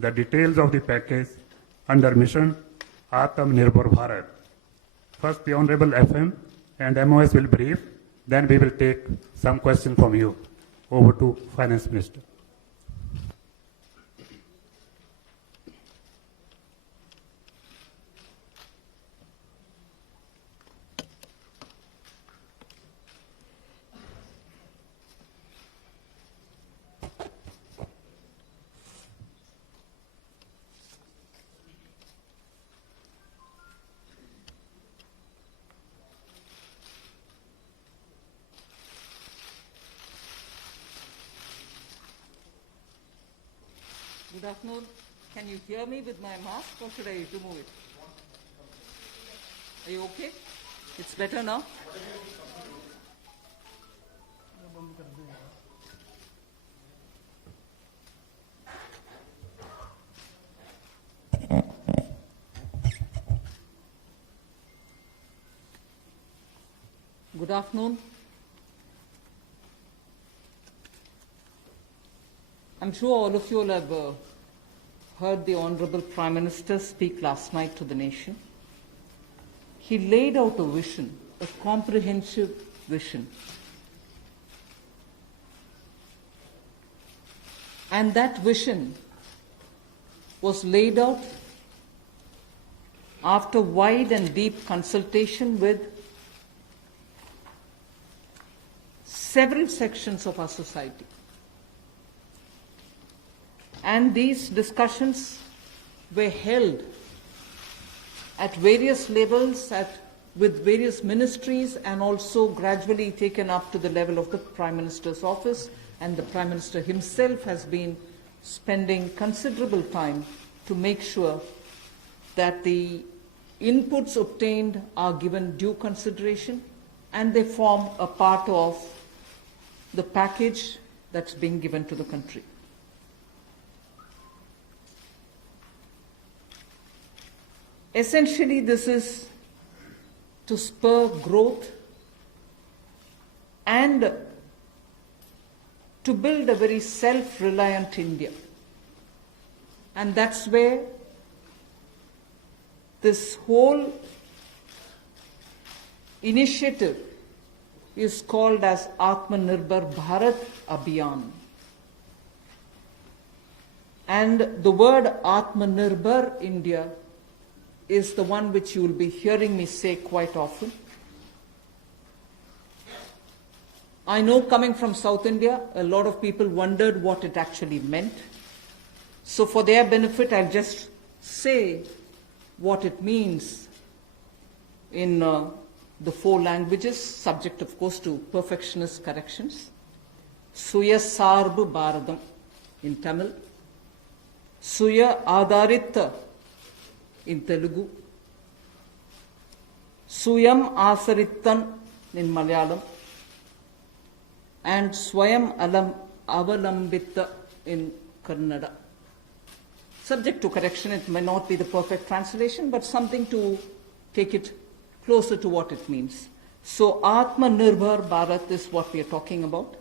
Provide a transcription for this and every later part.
the details of the package under mission Atmanirbhar Bharat. First, the Honorable FM and MOS will brief, then we will take some questions from you. Over to Finance Minister. Good afternoon. Can you hear me with my mask or should I remove it? Are you okay? It's better now? Good afternoon. I'm sure all of you will have heard the Honorable Prime Minister speak last night to the nation. He laid out a vision, a comprehensive vision. And that vision was laid out after wide and deep consultation with several sections of our society. And these discussions were held at various levels with various ministries and also gradually taken up to the level of the Prime Minister's office, and the Prime Minister himself has been spending considerable time to make sure that the inputs obtained are given due consideration and they form a part of the package that's being given to the country. Essentially, this is to spur growth and to build a very self-reliant India. And that's where this whole initiative is called as Atmanirbhar Bharat Abhiyan. And the word Atmanirbhar India is the one which you will be hearing me say quite often. I know, coming from South India, a lot of people wondered what it actually meant. So for their benefit, I'll just say what it means in the 4 languages, subject of course to perfectionist corrections. Suya Sarbu Bharadam in Tamil, Suya Adharita in Telugu, Suyam Asarittan in Malayalam, and Swayam Avalambita in Kannada. Subject to correction, it may not be the perfect translation, but something to take it closer to what it means. So Atmanirbhar Bharat is what we are talking about.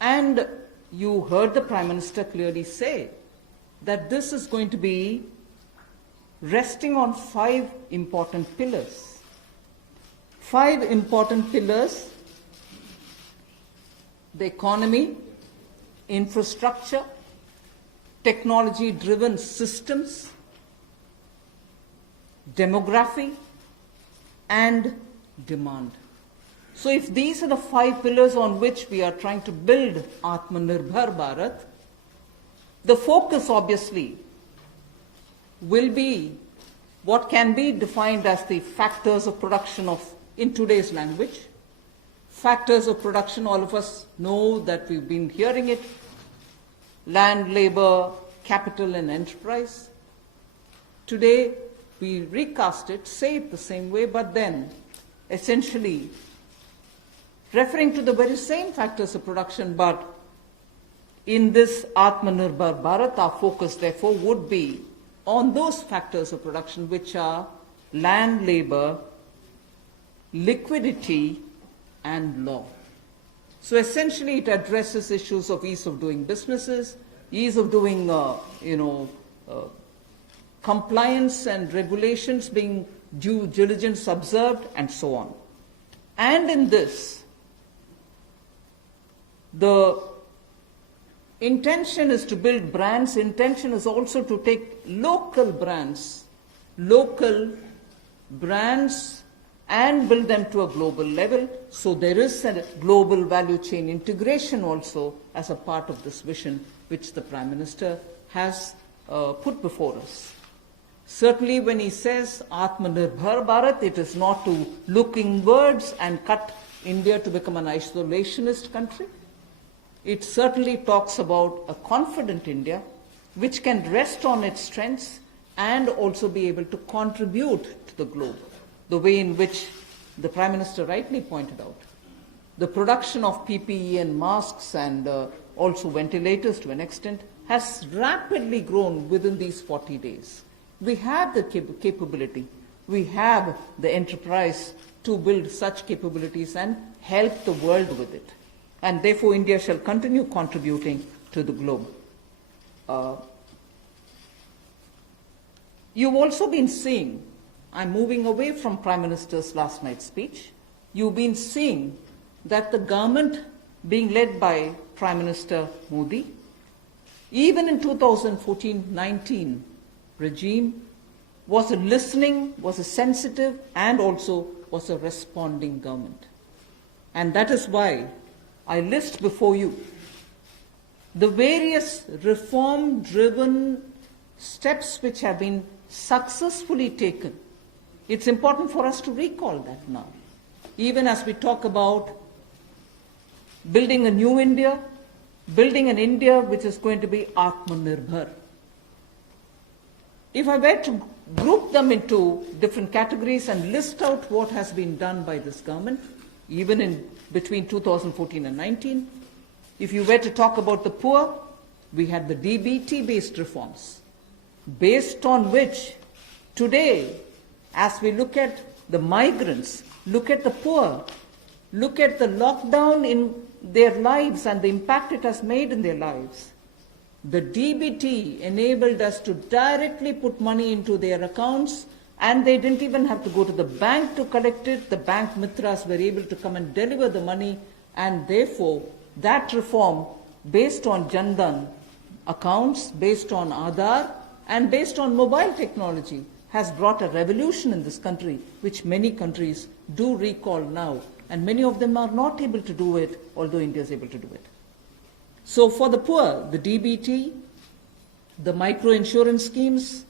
And you heard the Prime Minister clearly say that this is going to be resting on 5 important pillars. 5 important pillars: the economy, infrastructure, technology-driven systems, demography, and demand. So if these are the 5 pillars on which we are trying to build Atmanirbhar Bharat, the focus obviously will be what can be defined as the factors of production in today's language. Factors of production, all of us know that we've been hearing it: land, labor, capital, and enterprise. Today, we recast it, say it the same way, but then essentially referring to the very same factors of production, but in this Atmanirbhar Bharat, our focus therefore would be on those factors of production which are land, labor, liquidity, and law. So essentially it addresses issues of ease of doing businesses, ease of doing, compliance and regulations being due diligence observed, and so on. And in this, the intention is to build brands. Intention is also to take local brands, and build them to a global level. So there is a global value chain integration also as a part of this vision which the Prime Minister has put before us. Certainly when he says Atmanirbhar Bharat, it is not to look inwards and cut India to become an isolationist country. It certainly talks about a confident India which can rest on its strengths and also be able to contribute to the globe, the way in which the Prime Minister rightly pointed out. The production of PPE and masks and also ventilators to an extent has rapidly grown within these 40 days. We have the capability, we have the enterprise to build such capabilities and help the world with it. And therefore, India shall continue contributing to the globe. You've also been seeing, I'm moving away from Prime Minister's last night's speech, you've been seeing that the government being led by Prime Minister Modi, even in 2014-19 regime, was a listening, was a sensitive, and also was a responding government. And that is why I list before you the various reform-driven steps which have been successfully taken. It's important for us to recall that now. Even as we talk about building a new India, building an India which is going to be Atmanirbhar. If I were to group them into different categories and list out what has been done by this government, even in between 2014 and 19, if you were to talk about the poor, we had the DBT-based reforms, based on which today, as we look at the migrants, look at the poor, look at the lockdown in their lives and the impact it has made in their lives, the DBT enabled us to directly put money into their accounts, and they didn't even have to go to the bank to collect it. The bank mitras were able to come and deliver the money, and therefore that reform based on Jan Dhan accounts, based on Aadhaar, and based on mobile technology has brought a revolution in this country, which many countries do recall now, and many of them are not able to do it, although India is able to do it. So for the poor, the DBT, the micro-insurance schemes,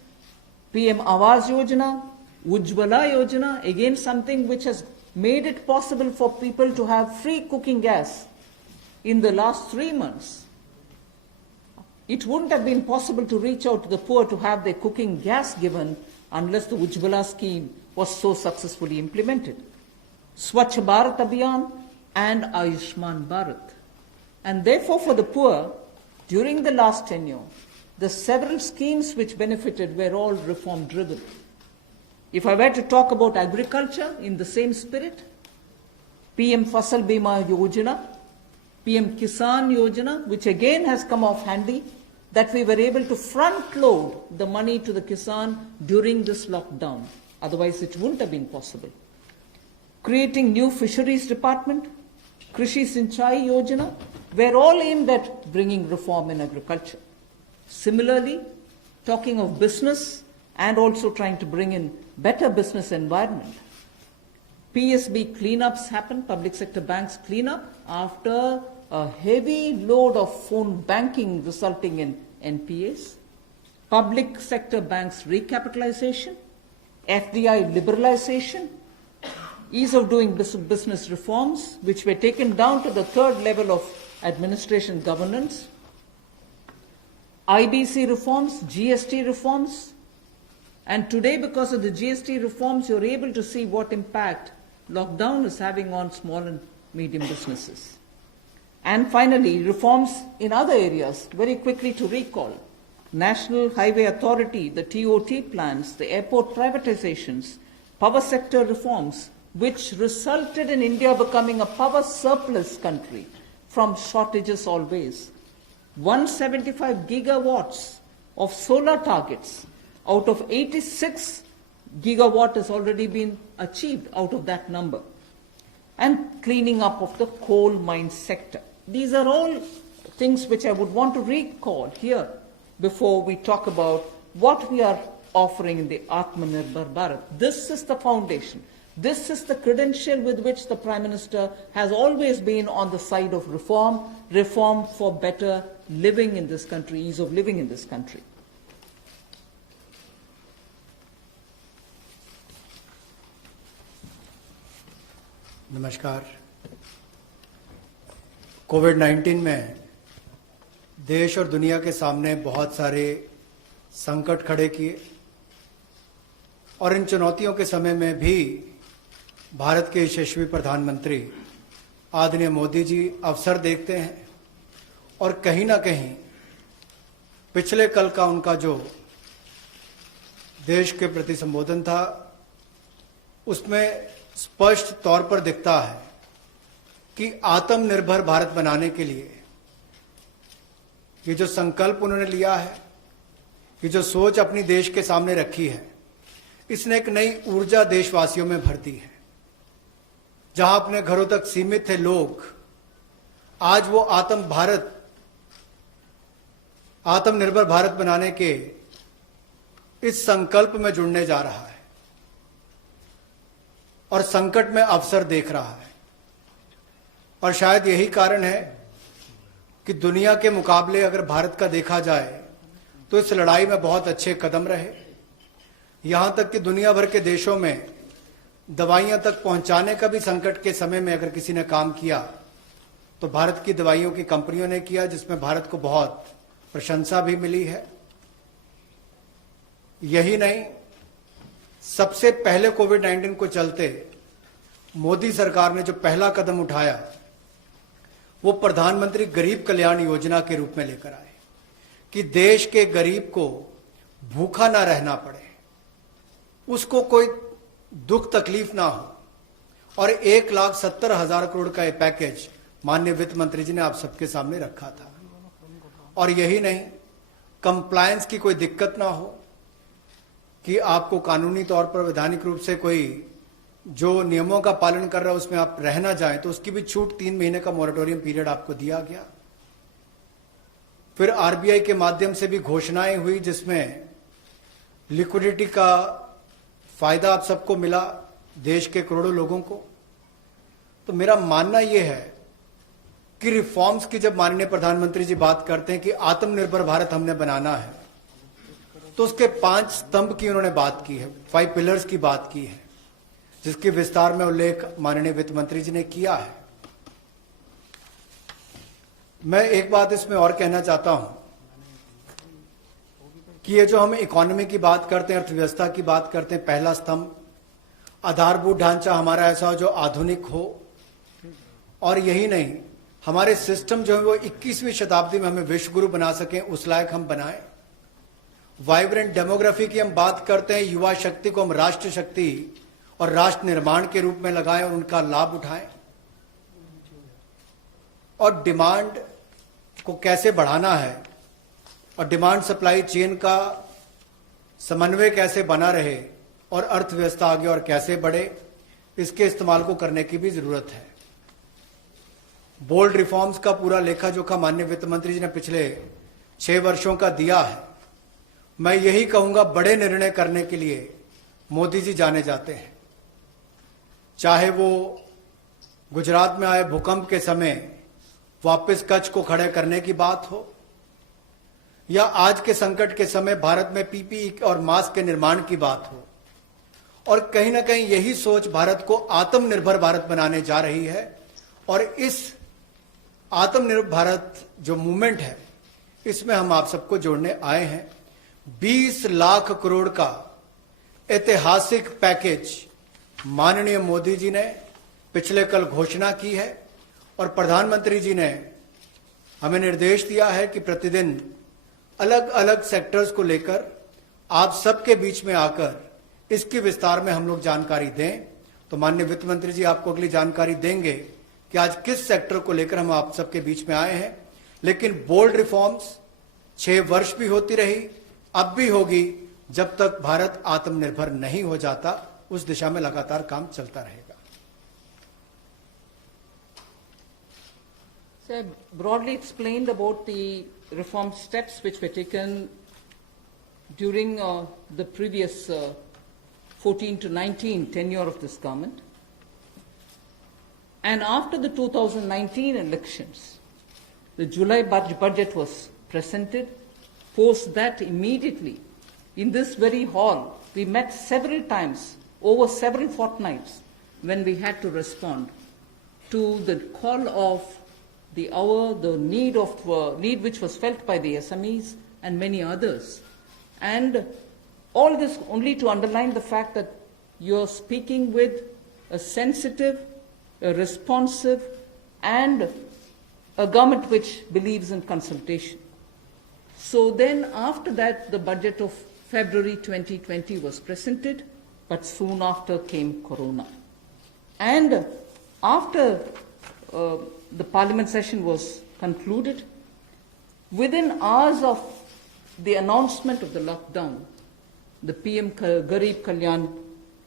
PM Awas Yojana, Ujjwala Yojana, again something which has made it possible for people to have free cooking gas in the last 3 months. It wouldn't have been possible to reach out to the poor to have their cooking gas given unless the Ujjwala scheme was so successfully implemented. Swachh Bharat Abhiyan and Ayushman Bharat. And therefore for the poor, during the last tenure, the several schemes which benefited were all reform driven. If I were to talk about agriculture in the same spirit, PM Fasal Bima Yojana, PM Kisan Yojana, which again has come off handy, that we were able to front load the money to the Kisan during this lockdown. Otherwise it wouldn't have been possible. Creating new fisheries department, Krishi Sinchai Yojana, were all aimed at bringing reform in agriculture. Similarly, talking of business and also trying to bring in better business environment. PSB cleanups happen, public sector banks clean up after a heavy load of phone banking resulting in NPAs. Public sector banks recapitalization, FDI liberalization, ease of doing business reforms, which were taken down to the third level of administration governance, IBC reforms, GST reforms, and today because of the GST reforms, you're able to see what impact lockdown is having on small and medium businesses. And finally, reforms in other areas, very quickly to recall. National Highway Authority, the TOT plans, the airport privatizations, power sector reforms, which resulted in India becoming a power surplus country from shortages always. 175 gigawatts of solar targets. Out of 86 gigawatt has already been achieved out of that number. And cleaning up of the coal mine sector. These are all things which I would want to recall here before we talk about what we are offering in the Atmanirbhar Bharat. This is the foundation. This is the credential with which the Prime Minister has always been on the side of reform, reform for better living in this country, ease of living in this country. नमस्कार। कोविड-19 में देश और दुनिया के सामने बहुत सारे संकट खड़े किए और इन चुनौतियों के समय में भी भारत के यशस्वी प्रधानमंत्री आदरणीय मोदी जी अवसर देखते हैं और कहीं ना कहीं पिछले कल का उनका जो देश के प्रति संबोधन था उसमें स्पष्ट तौर पर दिखता है कि आत्मनिर्भर भारत बनाने के लिए ये जो संकल्प उन्होंने लिया है, ये जो सोच अपनी देश के सामने रखी है, इसने एक नई ऊर्जा देशवासियों में भर दी है। जहां अपने घरों तक सीमित थे लोग, आज वो आत्मनिर्भर भारत बनाने के इस संकल्प में जुड़ने जा रहा है और संकट में अवसर देख रहा है। और शायद यही कारण है कि दुनिया के मुकाबले अगर भारत का देखा जाए तो इस लड़ाई में बहुत अच्छे कदम रहे। यहां तक कि दुनिया भर के देशों में दवाइयां तक पहुंचाने का भी संकट के समय में अगर किसी ने काम किया तो भारत की दवाइयों की कंपनियों ने किया, जिसमें भारत को बहुत प्रशंसा भी मिली है। यही नहीं, सबसे पहले कोविड-19 को चलते मोदी सरकार ने जो पहला कदम उठाया वो प्रधानमंत्री गरीब कल्याण योजना के रूप में लेकर आए कि देश के गरीब को भूखा ना रहना पड़े, उसको कोई दुख तकलीफ ना हो। और 1,70,000 करोड़ का ये पैकेज माननीय वित्त मंत्री जी ने आप सबके सामने रखा था। और यही नहीं, कंप्लायंस की कोई दिक्कत ना हो कि आपको कानूनी तौर पर वैधानिक रूप से कोई जो नियमों का पालन कर रहा है उसमें आप रह ना जाएं, तो उसकी भी छूट 3 महीने का मोरेटोरियम पीरियड आपको दिया गया। फिर आरबीआई के माध्यम से भी घोषणाएं हुई जिसमें लिक्विडिटी का फायदा आप सबको मिला, देश के करोड़ों लोगों को। तो मेरा मानना यह है कि रिफॉर्म्स की जब माननीय प्रधानमंत्री जी बात करते हैं कि आत्मनिर्भर भारत हमने बनाना है, तो उसके 5 स्तंभ की उन्होंने बात की है, 5 पिलर्स की बात की है, जिसके विस्तार में उल्लेख माननीय वित्त मंत्री जी ने किया है। मैं एक बात इसमें और कहना चाहता हूं कि ये जो हम इकोनॉमी की बात करते हैं, अर्थव्यवस्था की बात करते हैं, पहला स्तंभ आधारभूत ढांचा हमारा ऐसा हो जो आधुनिक हो। और यही नहीं, हमारे सिस्टम जो है वो 21वीं शताब्दी में हमें विश्व गुरु बना सकें, उस लायक हम बनाएं। वाइब्रेंट डेमोग्राफी की हम बात करते हैं, युवा शक्ति को हम राष्ट्र शक्ति और राष्ट्र निर्माण के रूप में लगाएं और उनका लाभ उठाएं। और डिमांड को कैसे बढ़ाना है और डिमांड सप्लाई चेन का समन्वय कैसे बना रहे और अर्थव्यवस्था आगे और कैसे बढ़े, इसके इस्तेमाल को करने की भी जरूरत है। बोल्ड रिफॉर्म्स का पूरा लेखा जोखा माननीय वित्त मंत्री जी ने पिछले 6 वर्षों का दिया है। मैं यही कहूंगा, बड़े निर्णय करने के लिए मोदी जी जाने जाते हैं। चाहे वो गुजरात में आए भूकंप के समय वापस कच्छ को खड़े करने की बात हो, या आज के संकट के समय भारत में पीपीई और मास्क के निर्माण की बात हो। और कहीं ना कहीं यही सोच भारत को आत्मनिर्भर भारत बनाने जा रही है। और इस आत्मनिर्भर भारत जो मूवमेंट है, इसमें हम आप सबको जोड़ने आए हैं। 20 लाख करोड़ का ऐतिहासिक पैकेज माननीय मोदी जी ने पिछले कल घोषणा की है और प्रधानमंत्री जी ने हमें निर्देश दिया है कि प्रतिदिन अलग अलग सेक्टर्स को लेकर आप सबके बीच में आकर इसकी विस्तार में हम लोग जानकारी दें। तो माननीय वित्त मंत्री जी आपको अगली जानकारी देंगे कि आज किस सेक्टर को लेकर हम आप सबके बीच में आए हैं। लेकिन बोल्ड रिफॉर्म्स 6 वर्ष भी होती रही, अब भी होगी, जब तक भारत आत्मनिर्भर नहीं हो जाता। उस दिशा में लगातार काम चलता रहेगा। So I broadly explained about the reform steps which were taken during the previous 14 to 19 tenure of this government. And after the 2019 elections, the July budget was presented. Post that, immediately, in this very hall, we met several times, over several fortnights, when we had to respond to the call of the hour, the need which was felt by the SMEs and many others. And all this only to underline the fact that you're speaking with a sensitive, a responsive, and a government which believes in consultation. So then, after that, the budget of February 2020 was presented, but soon after came Corona. And after the parliament session was concluded, within hours of the announcement of the lockdown, the PM Garib Kalyan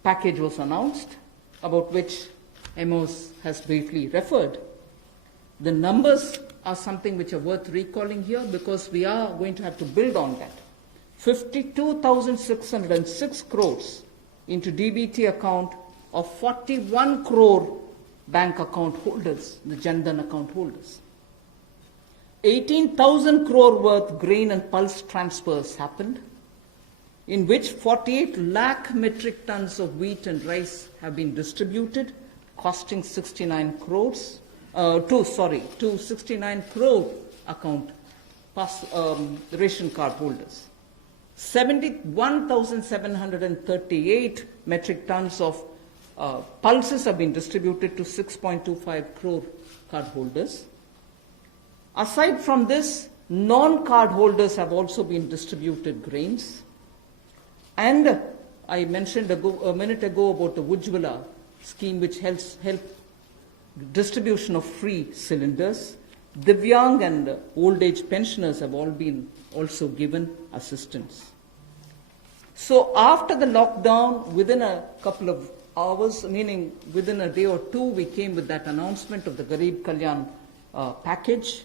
package was announced, about which Amos has briefly referred. The numbers are something which are worth recalling here because we are going to have to build on that. 52,606 crores into DBT account of 41 crore bank account holders, the Jan Dhan account holders. 18,000 crore worth grain and pulse transfers happened, in which 48 lakh metric tons of wheat and rice have been distributed, costing 69 crores, to 69 crore account ration card holders. 71,738 metric tons of pulses have been distributed to 6.25 crore card holders. Aside from this, non-card holders have also been distributed grains. And I mentioned a minute ago about the Ujjwala scheme, which helps distribution of free cylinders. Divyang and old age pensioners have all been also given assistance. So after the lockdown, within a couple of hours, meaning within a day or two, we came with that announcement of the Garib Kalyan package.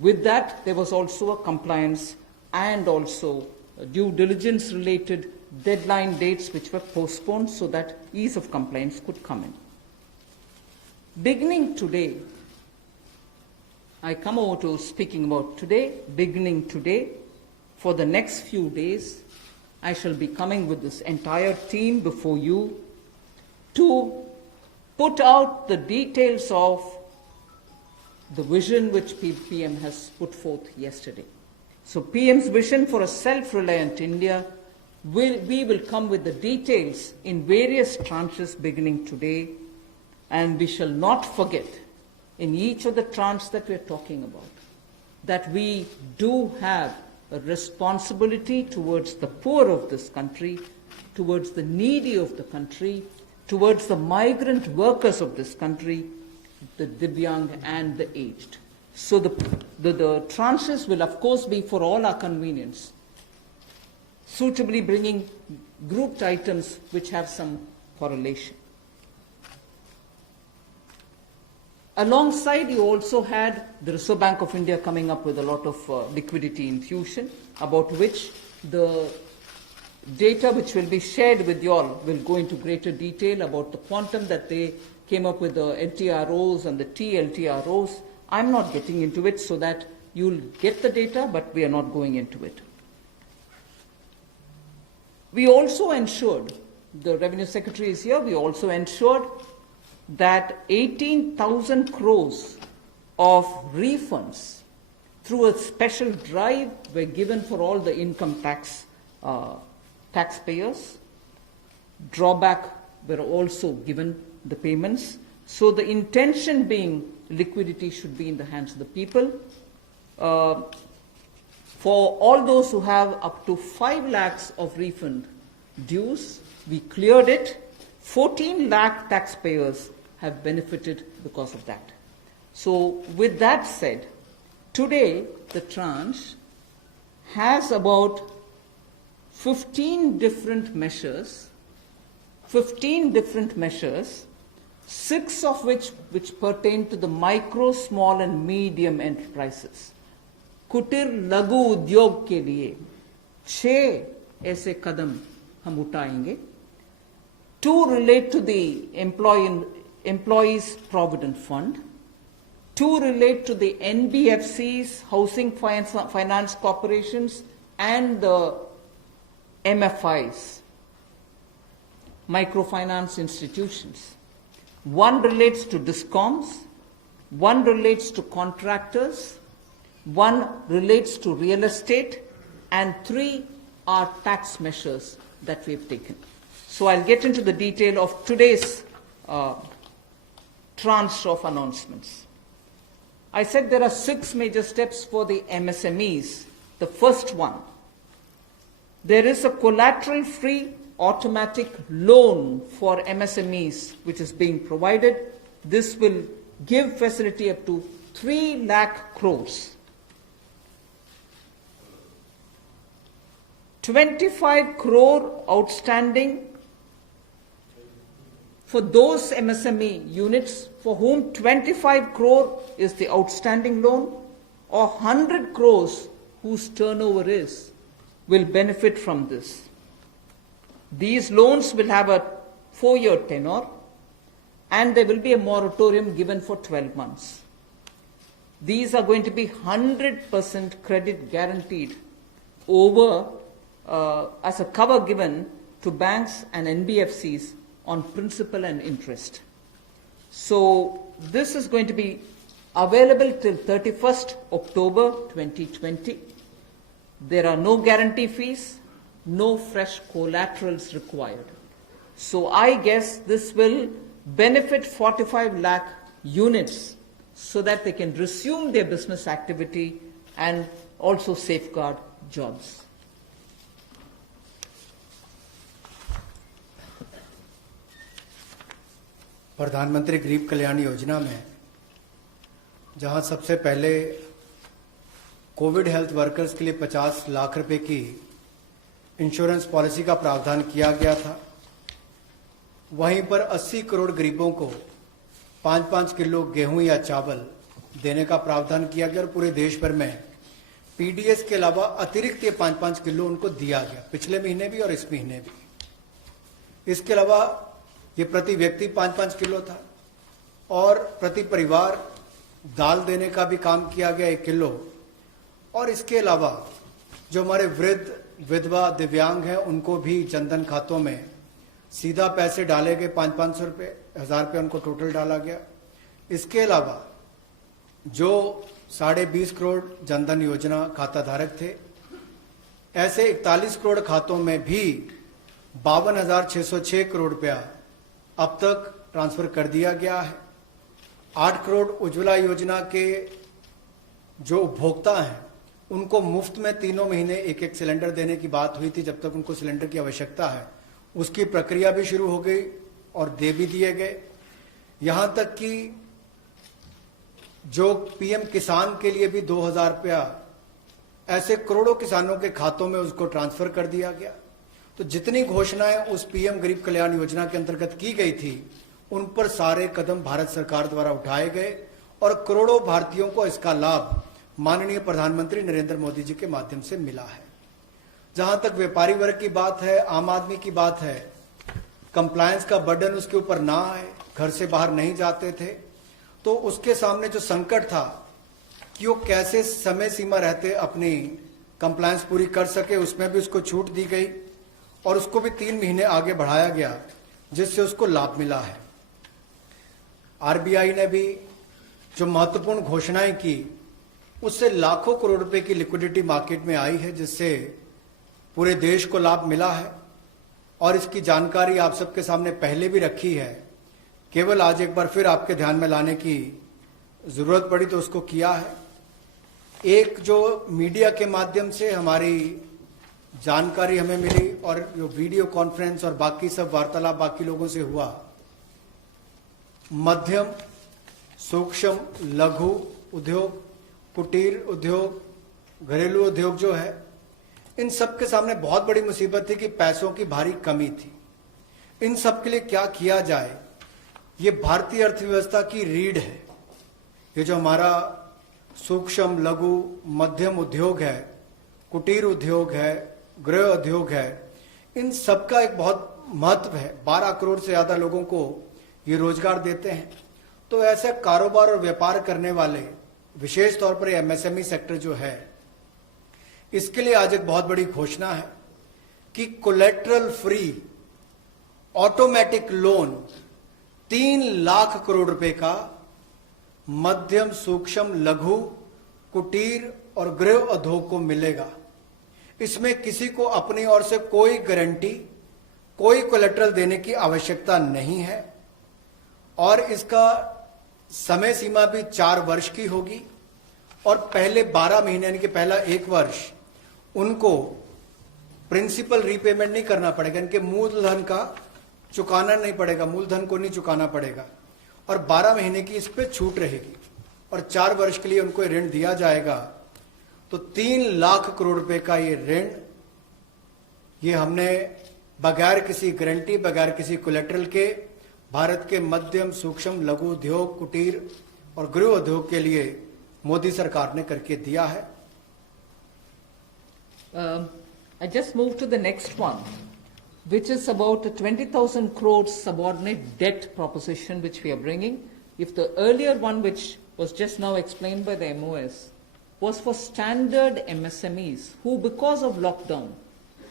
With that, there was also a compliance and also due diligence related deadline dates which were postponed so that ease of compliance could come in. Beginning today, I come over to speaking about today. Beginning today, for the next few days, I shall be coming with this entire team before you to put out the details of the vision which PM has put forth yesterday. So PM's vision for a self-reliant India, we will come with the details in various tranches beginning today, and we shall not forget in each of the tranches that we are talking about that we do have a responsibility towards the poor of this country, towards the needy of the country, towards the migrant workers of this country, the Divyang and the aged. So the tranches will of course be for all our convenience, suitably bringing grouped items which have some correlation. Alongside, you also had the Reserve Bank of India coming up with a lot of liquidity infusion, about which the data which will be shared with you all will go into greater detail about the quantum that they came up with, the LTROs and the TLTROs. I'm not getting into it so that you'll get the data, but we are not going into it. We also ensured, the Revenue Secretary is here, we also ensured that 18,000 crores of refunds through a special drive were given for all the income taxpayers. Drawback were also given the payments. So the intention being liquidity should be in the hands of the people. For all those who have up to 5 lakhs of refund dues, we cleared it. 14 lakh taxpayers have benefited because of that. So with that said, Today, the tranche has about 15 different measures, 6 of which pertain to the micro, small and medium enterprises. कुटीर लघु उद्योग के लिए 6 ऐसे कदम हम उठाएंगे. 2 relate to the Employees Provident Fund. 2 relate to the NBFCs, Housing Finance Corporations, and the MFIs, microfinance institutions. 1 relates to DISCOMs, 1 relates to contractors, 1 relates to real estate, and 3 are tax measures that we have taken. So I'll get into the detail of today's tranche of announcements. I said there are 6 major steps for the MSMEs. The first one, there is a collateral-free automatic loan for MSMEs which is being provided. This will give facility up to 3 lakh crores. 25 crore outstanding for those MSME units for whom 25 crore is the outstanding loan, or 100 crores whose turnover is, will benefit from this. These loans will have a 4-year tenure, and there will be a moratorium given for 12 months. These are going to be 100% credit guaranteed over as a cover given to banks and NBFCs on principal and interest. So this is going to be available till 31st October 2020. There are no guarantee fees, no fresh collaterals required. So I guess this will benefit 45 lakh units so that they can resume their business activity and also safeguard jobs. प्रधानमंत्री गरीब कल्याण योजना में जहां सबसे पहले Covid health workers के लिए 50 लाख रुपए की इंश्योरेंस पॉलिसी का प्रावधान किया गया था, वहीं पर 80 करोड़ गरीबों को 5-5 किलो गेहूं या चावल देने का प्रावधान किया गया और पूरे देश भर में पीडीएस के अलावा अतिरिक्त ये 5-5 किलो उनको दिया गया, पिछले महीने भी और इस महीने भी. इसके अलावा ये प्रति व्यक्ति 5-5 किलो था और प्रति परिवार दाल देने का भी काम किया गया 1 किलो. और इसके अलावा जो हमारे वृद्ध, विधवा, दिव्यांग हैं उनको भी जनधन खातों में सीधा पैसे डाले गए, 500-500 रुपये, 1000 रुपये उनको टोटल डाला गया. इसके अलावा जो 20.5 करोड़ जनधन योजना खाता धारक थे, ऐसे 41 करोड़ खातों में भी 52,606 करोड़ रुपया अब तक ट्रांसफर कर दिया गया है. 8 करोड़ उज्ज्वला योजना के जो उपभोक्ता हैं उनको मुफ्त में 3 महीने 1-1 सिलेंडर देने की बात हुई थी. जब तक उनको सिलेंडर की आवश्यकता है उसकी प्रक्रिया भी शुरू हो गई और दे भी दिए गए. यहां तक कि जो पीएम किसान के लिए भी 2,000 रुपया ऐसे करोड़ों किसानों के खातों में उसको ट्रांसफर कर दिया गया. तो जितनी घोषणाएं उस पीएम गरीब कल्याण योजना के अंतर्गत की गई थी उन पर सारे कदम भारत सरकार द्वारा उठाए गए और करोड़ों भारतीयों को इसका लाभ माननीय प्रधानमंत्री नरेंद्र मोदी जी के माध्यम से मिला है. जहां तक व्यापारी वर्ग की बात है, आम आदमी की बात है, कंप्लायंस का बर्डन उसके ऊपर ना आए, घर से बाहर नहीं जाते थे, तो उसके सामने जो संकट था कि वो कैसे समय सीमा रहते अपनी कंप्लायंस पूरी कर सके, उसमें भी उसको छूट दी गई और उसको भी 3 महीने आगे बढ़ाया गया, जिससे उसको लाभ मिला है. आरबीआई ने भी जो महत्वपूर्ण घोषणाएं की उससे लाखों करोड़ रुपए की लिक्विडिटी मार्केट में आई है, जिससे पूरे देश को लाभ मिला है. और इसकी जानकारी आप सबके सामने पहले भी रखी है, केवल आज एक बार फिर आपके ध्यान में लाने की जरूरत पड़ी तो उसको किया है. एक जो मीडिया के माध्यम से हमारी जानकारी हमें मिली और जो वीडियो कॉन्फ्रेंस और बाकी सब वार्तालाप बाकी लोगों से हुआ, मध्यम, सूक्ष्म, लघु उद्योग कुटीर उद्योग, घरेलू उद्योग जो है, इन सब के सामने बहुत बड़ी मुसीबत थी कि पैसों की भारी कमी थी। इन सब के लिए क्या किया जाए, ये भारतीय अर्थव्यवस्था की रीढ़ है। ये जो हमारा सूक्ष्म लघु मध्यम उद्योग है, कुटीर उद्योग है, गृह उद्योग है, इन सब का एक बहुत महत्व है। 12 करोड़ से ज्यादा लोगों को ये रोजगार देते हैं। तो ऐसे कारोबार और व्यापार करने वाले, विशेष तौर पर एमएसएमई सेक्टर जो है, इसके लिए आज एक बहुत बड़ी घोषणा है कि collateral free automatic loan 3 lakh crore रुपए का मध्यम सूक्ष्म लघु कुटीर और गृह उद्योग को मिलेगा। इसमें किसी को अपनी ओर से कोई गारंटी, कोई कोलेटरल देने की आवश्यकता नहीं है और इसका समय सीमा भी 4 वर्ष की होगी और पहले 12 महीने यानी कि पहला 1 वर्ष उनको प्रिंसिपल रीपेमेंट नहीं करना पड़ेगा, इनके मूलधन का चुकाना नहीं पड़ेगा, मूलधन को नहीं चुकाना पड़ेगा और 12 महीने की इस पे छूट रहेगी और 4 वर्ष के लिए उनको ऋण दिया जाएगा। तो 3 लाख करोड़ रुपए का ये ऋण, ये हमने बगैर किसी गारंटी, बगैर किसी कोलेटरल के भारत के मध्यम सूक्ष्म लघु उद्योग, कुटीर और गृह उद्योग के लिए मोदी सरकार ने करके दिया है। I just move to the next one, which is about a 20,000 crores subordinate debt proposition which we are bringing. If the earlier one, which was just now explained by the MOS, was for standard MSMEs who, because of lockdown,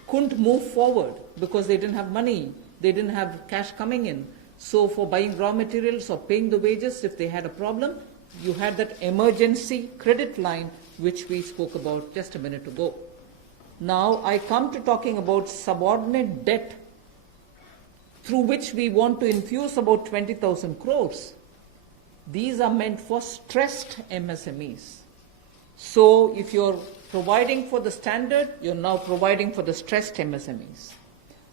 couldn't move forward because they didn't have money, they didn't have cash coming in. So for buying raw materials or paying the wages, if they had a problem, you had that emergency credit line which we spoke about just a minute ago. Now I come to talking about subordinate debt through which we want to infuse about 20,000 crores. These are meant for stressed MSMEs. So if you're providing for the standard, you're now providing for the stressed MSMEs.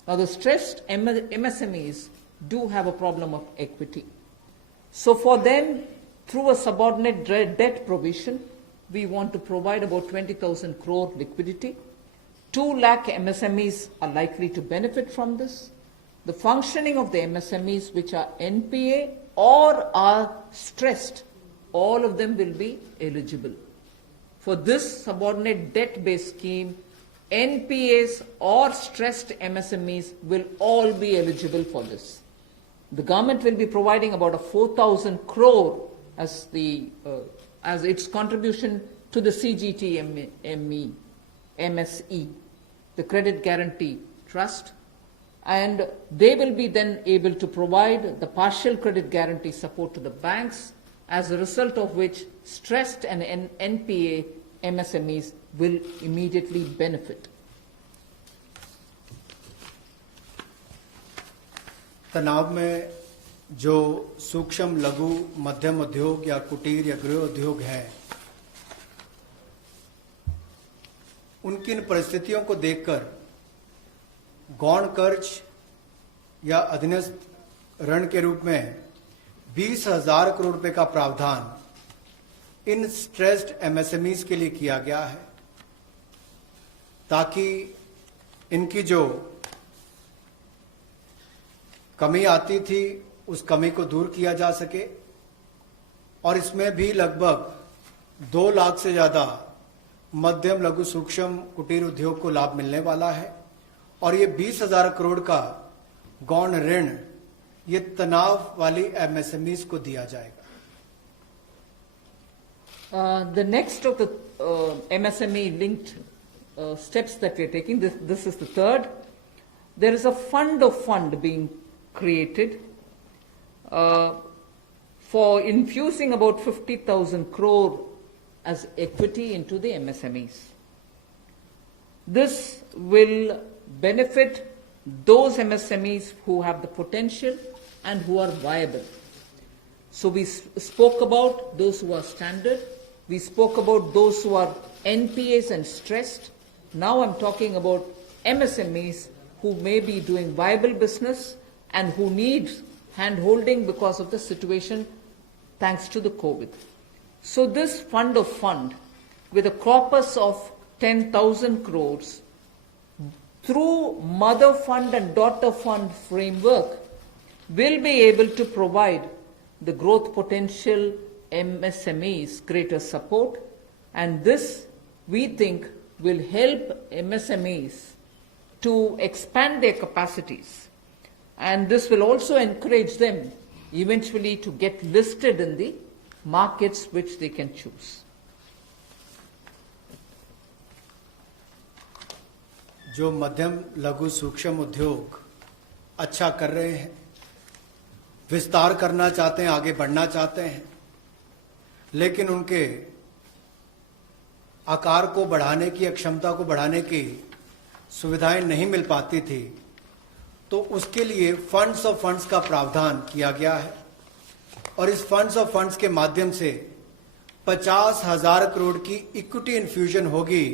Now the stressed MSMEs do have a problem of equity. So for them, through a subordinate debt provision, we want to provide about 20,000 crore liquidity. 2 lakh MSMEs are likely to benefit from this. The functioning of the MSMEs which are NPA or are stressed, all of them will be eligible. For this subordinate debt-based scheme, NPAs or stressed MSMEs will all be eligible for this. The government will be providing about a 4,000 crore as its contribution to the MSE, the Credit Guarantee Trust, and they will be then able to provide the partial credit guarantee support to the banks, as a result of which stressed and NPA MSMEs will immediately benefit. तनाव में जो सूक्ष्म लघु मध्यम उद्योग या कुटीर या गृह उद्योग है, उनकी इन परिस्थितियों को देखकर गौण कर्ज या अधीनस्थ ऋण के रूप में 20,000 करोड़ रुपए का प्रावधान इन स्ट्रेस्ड एमएसएमईज के लिए किया गया है, ताकि इनकी जो कमी आती थी उस कमी को दूर किया जा सके। और इसमें भी लगभग 2 लाख से ज्यादा मध्यम लघु सूक्ष्म कुटीर उद्योग को लाभ मिलने वाला है और ये 20,000 करोड़ का गौण ऋण ये तनाव वाली एमएसएमईज को दिया जाएगा। The next of the MSME linked steps that we are taking, this is the third. There is a fund being created for infusing about 50,000 crore as equity into the MSMEs. This will benefit those MSMEs who have the potential and who are viable. So we spoke about those who are standard, we spoke about those who are NPAs and stressed. Now I'm talking about MSMEs who may be doing viable business and who need hand-holding because of the situation thanks to the COVID. So this fund with a corpus of 10,000 crores through mother fund and daughter fund framework will be able to provide the growth potential MSMEs greater support, and this we think will help MSMEs to expand their capacities, and this will also encourage them eventually to get listed in the markets which they can choose. जो मध्यम लघु सूक्ष्म उद्योग अच्छा कर रहे हैं, विस्तार करना चाहते हैं, आगे बढ़ना चाहते हैं, लेकिन उनके आकार को बढ़ाने की, क्षमता को बढ़ाने की सुविधाएं नहीं मिल पाती थी, तो उसके लिए फंड्स ऑफ फंड्स का प्रावधान किया गया है और इस फंड्स ऑफ फंड्स के माध्यम से 50,000 करोड़ की इक्विटी इन्फ्यूजन होगी,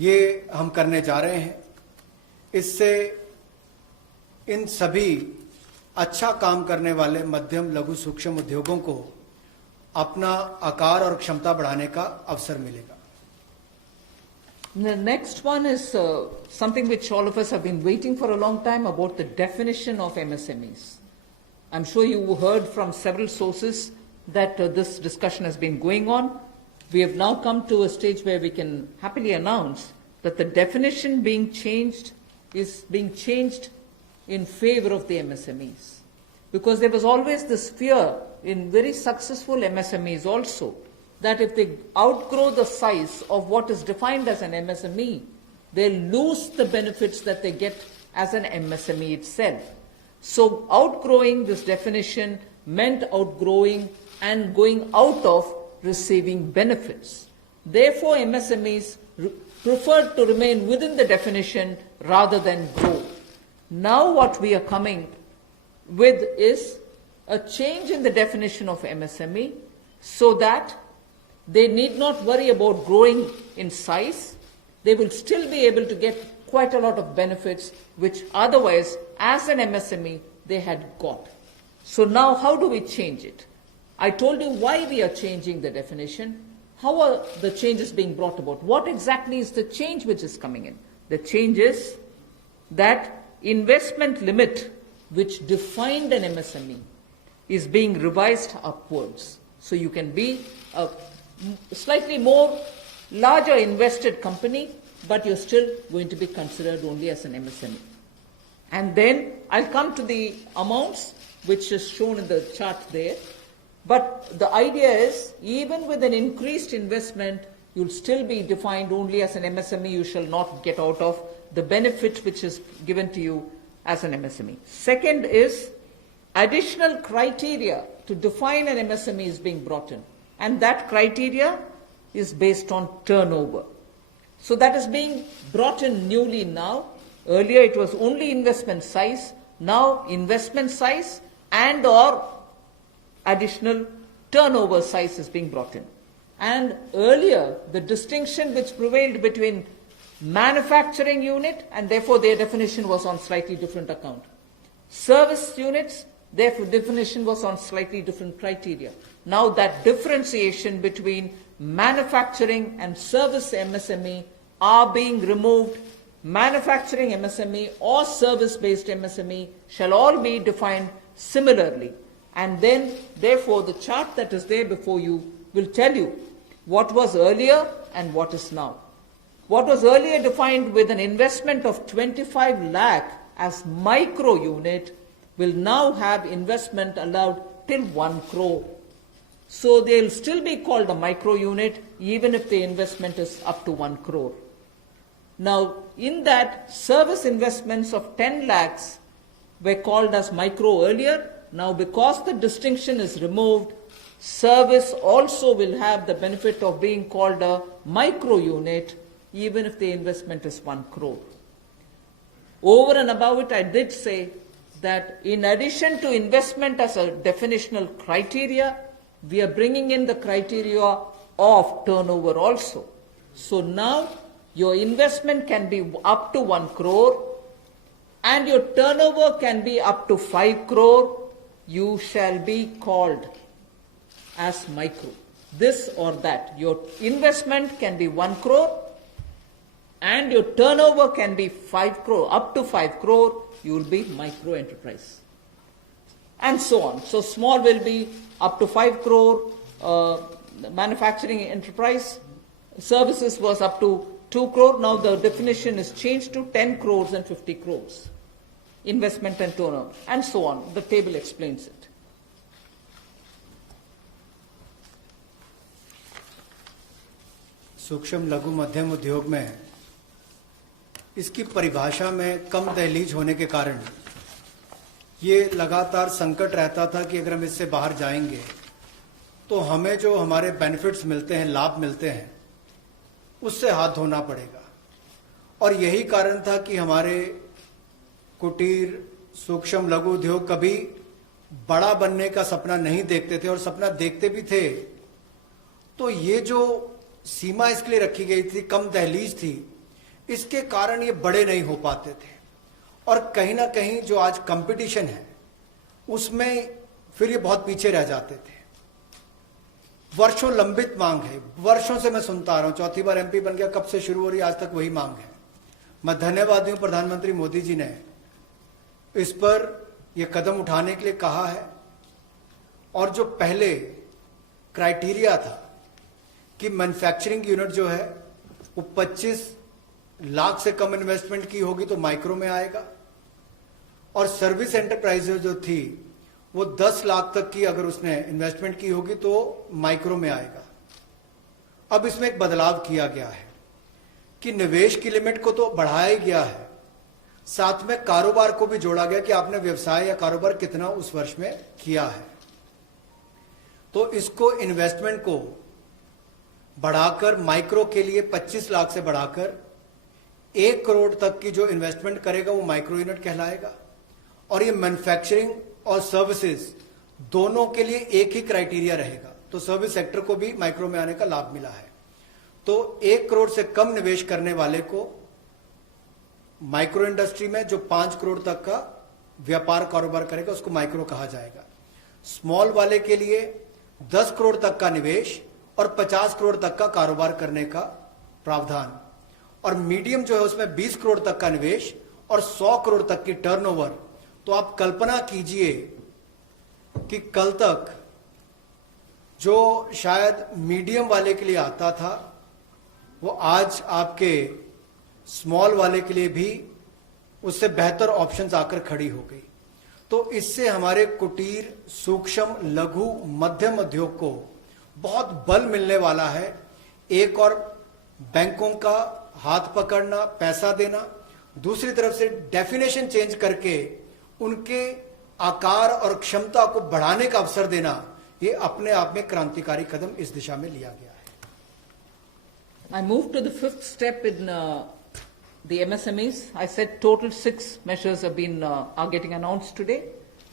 ये हम करने जा रहे हैं। इससे इन सभी अच्छा काम करने वाले मध्यम लघु सूक्ष्म उद्योगों को अपना आकार और क्षमता बढ़ाने का अवसर मिलेगा। The next one is something which all of us have been waiting for a long time, about the definition of MSMEs. I'm sure you heard from several sources that this discussion has been going on. We have now come to a stage where we can happily announce that the definition being changed is being changed in favor of the MSMEs. Because there was always this fear in very successful MSMEs also, that if they outgrow the size of what is defined as an MSME, they'll lose the benefits that they get as an MSME itself. So outgrowing this definition meant outgrowing and going out of receiving benefits. Therefore, MSMEs preferred to remain within the definition rather than grow. Now what we are coming with is a change in the definition of MSME so that they need not worry about growing in size. They will still be able to get quite a lot of benefits which otherwise, as an MSME, they had got. So now how do we change it? I told you why we are changing the definition. How are the changes being brought about? What exactly is the change which is coming in? The change is that investment limit which defined an MSME is being revised upwards. So you can be a slightly more larger invested company, but you're still going to be considered only as an MSME. And then I'll come to the amounts which is shown in the chart there. But the idea is, even with an increased investment, you'll still be defined only as an MSME. You shall not get out of the benefit which is given to you as an MSME. Second is, additional criteria to define an MSME is being brought in. And that criteria is based on turnover. So that is being brought in newly now. Earlier it was only investment size. Now investment size and or additional turnover size is being brought in. And earlier the distinction which prevailed between manufacturing unit, and therefore their definition was on slightly different account. Service units, their definition was on slightly different criteria. Now that differentiation between manufacturing and service MSME are being removed. Manufacturing MSME or service-based MSME shall all be defined similarly. And then, therefore, the chart that is there before you will tell you what was earlier and what is now. What was earlier defined with an investment of 25 lakh as micro unit will now have investment allowed till 1 crore. So they'll still be called a micro unit even if the investment is up to 1 crore. Now, in that, service investments of 10 lakhs were called as micro earlier. Now, because the distinction is removed, service also will have the benefit of being called a micro unit even if the investment is 1 crore. Over and above it, I did say that in addition to investment as a definitional criteria, we are bringing in the criteria of turnover also. So now your investment can be up to 1 crore and your turnover can be up to 5 crore. You shall be called as micro. this or that. Your investment can be 1 crore and your turnover can be 5 crore. Up to 5 crore, you will be micro enterprise. And so on. So small will be up to 5 crore, manufacturing enterprise. Services was up to 2 crore. Now the definition is changed to 10 crores and 50 crores. Investment and turnover. And so on. The table explains it. सूक्ष्म लघु मध्यम उद्योग में इसकी परिभाषा में कम दहलीज होने के कारण ये लगातार संकट रहता था कि अगर हम इससे बाहर जाएंगे तो हमें जो हमारे बेनिफिट्स मिलते हैं, लाभ मिलते हैं, उससे हाथ धोना पड़ेगा। और यही कारण था कि हमारे कुटीर सूक्ष्म लघु उद्योग कभी बड़ा बनने का सपना नहीं देखते थे, और सपना देखते भी थे तो ये जो सीमा इसके लिए रखी गई थी, कम दहलीज थी, इसके कारण ये बड़े नहीं हो पाते थे। और कहीं ना कहीं जो आज कंपटीशन है उसमें फिर ये बहुत पीछे रह जाते थे। वर्षों लंबित मांग है, वर्षों से मैं सुनता आ रहा हूं, चौथी बार एमपी बन गया, कब से शुरू हो रही, आज तक वही मांग है। मैं धन्यवादी हूं प्रधानमंत्री मोदी जी ने इस पर यह कदम उठाने के लिए कहा है। और जो पहले क्राइटेरिया था कि मैन्युफैक्चरिंग यूनिट जो है वो 25 लाख से कम इन्वेस्टमेंट की होगी तो माइक्रो में आएगा, और सर्विस एंटरप्राइज जो थी वो 10 लाख तक की अगर उसने इन्वेस्टमेंट की होगी तो माइक्रो में आएगा। अब इसमें एक बदलाव किया गया है कि निवेश की लिमिट को तो बढ़ाया ही गया है, साथ में कारोबार को भी जोड़ा गया कि आपने व्यवसाय या कारोबार कितना उस वर्ष में किया है। तो इसको इन्वेस्टमेंट को बढ़ाकर माइक्रो के लिए 25 लाख से बढ़ाकर 1 करोड़ तक की जो इन्वेस्टमेंट करेगा वो माइक्रो यूनिट कहलाएगा। और ये मैन्युफैक्चरिंग और सर्विसेज दोनों के लिए एक ही क्राइटेरिया रहेगा, तो सर्विस सेक्टर को भी माइक्रो में आने का लाभ मिला है। तो 1 करोड़ से कम निवेश करने वाले को माइक्रो इंडस्ट्री में जो 5 करोड़ तक का व्यापार कारोबार करेगा उसको माइक्रो कहा जाएगा। स्मॉल वाले के लिए 10 करोड़ तक का निवेश और 50 करोड़ तक का कारोबार करने का प्रावधान, और मीडियम जो है उसमें 20 करोड़ तक का निवेश और 100 करोड़ तक की टर्नओवर। तो आप कल्पना कीजिए कि कल तक जो शायद मीडियम वाले के लिए आता था वो आज आपके स्मॉल वाले के लिए भी उससे बेहतर ऑप्शंस आकर खड़ी हो गई। तो इससे हमारे कुटीर सूक्ष्म लघु मध्यम उद्योग को बहुत बल मिलने वाला है। एक और बैंकों का हाथ पकड़ना, पैसा देना, दूसरी तरफ से डेफिनेशन चेंज करके उनके आकार और क्षमता को बढ़ाने का अवसर देना, ये अपने आप में क्रांतिकारी कदम इस दिशा में लिया गया है। I move to the 5th step in the MSMEs. I said total 6 measures have been are getting announced today.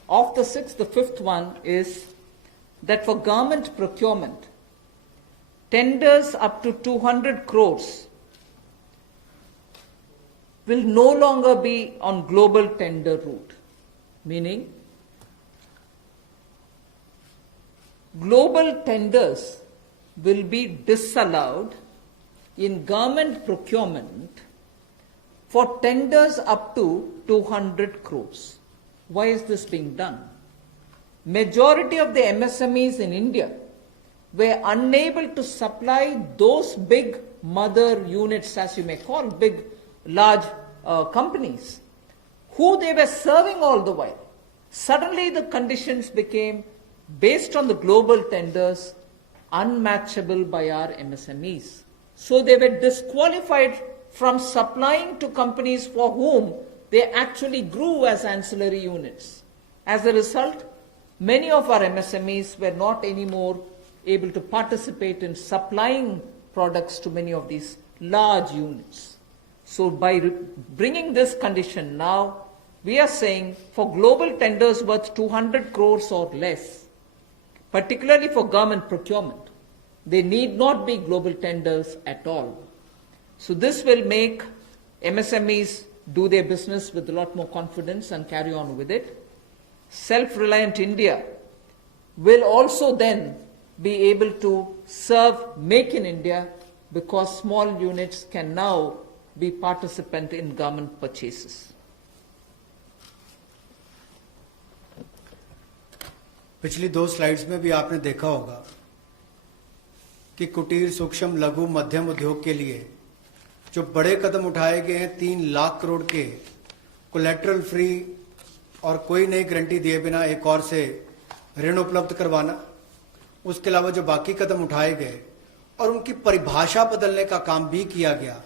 Of the 6, the 5th one is that for government procurement, tenders up to 200 crores will no longer be on global tender route, meaning global tenders will be disallowed in government procurement for tenders up to 200 crores. Why is this being done? Majority of the MSMEs in India were unable to supply those big mother units, as you may call, large companies, who they were serving all the while. Suddenly the conditions became, based on the global tenders, unmatchable by our MSMEs. So they were disqualified from supplying to companies for whom they actually grew as ancillary units. As a result, many of our MSMEs were not anymore able to participate in supplying products to many of these large units. So by bringing this condition now, we are saying for global tenders worth 200 crores or less, particularly for government procurement, they need not be global tenders at all. So this will make MSMEs do their business with a lot more confidence and carry on with it. Self-reliant India will also then be able to serve Make in India, because small units can now be participant in government purchases. पिछली 2 slides में भी आपने देखा होगा कि कुटीर सूक्ष्म लघु मध्यम उद्योग के लिए जो बड़े कदम उठाए गए हैं, 3 लाख करोड़ के कोलेटरल फ्री और कोई नई गारंटी दिए बिना एक और से ऋण उपलब्ध करवाना, उसके अलावा जो बाकी कदम उठाए गए और उनकी परिभाषा बदलने का काम भी किया गया,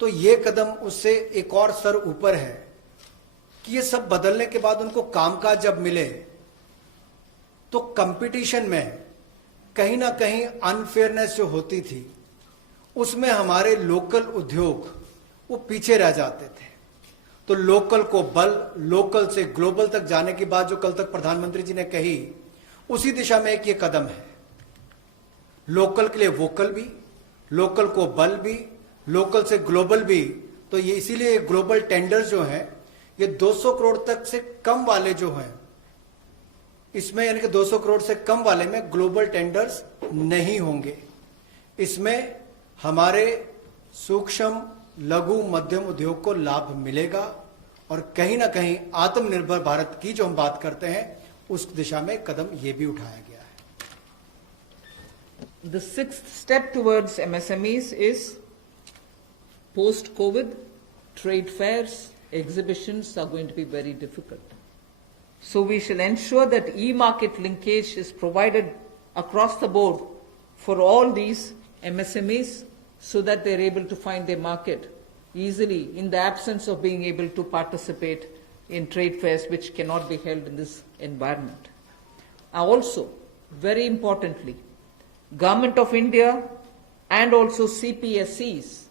तो ये कदम उससे एक और स्तर ऊपर है कि ये सब बदलने के बाद उनको कामकाज जब मिले तो कंपटीशन में कहीं ना कहीं अनफेयरनेस जो होती थी, उसमें हमारे लोकल उद्योग वो पीछे रह जाते थे। तो लोकल को बल, लोकल से ग्लोबल तक जाने की बात जो कल तक प्रधानमंत्री जी ने कही, उसी दिशा में एक ये कदम है। लोकल के लिए वोकल भी, लोकल को बल भी, लोकल से ग्लोबल भी। तो ये इसीलिए ग्लोबल टेंडर जो हैं, ये 200 करोड़ तक से कम वाले जो हैं, इसमें यानी कि 200 करोड़ से कम वाले में ग्लोबल टेंडर्स नहीं होंगे। इसमें हमारे सूक्ष्म लघु मध्यम उद्योग को लाभ मिलेगा और कहीं ना कहीं आत्मनिर्भर भारत की जो हम बात करते हैं, उस दिशा में कदम ये भी उठाया गया है। The 6th step towards MSMEs is post-COVID, trade fairs, exhibitions are going to be very difficult. So we shall ensure that e-market linkage is provided across the board for all these MSMEs so that they're able to find their market easily in the absence of being able to participate in trade fairs which cannot be held in this environment. Also, very importantly, Government of India and also CPSEs,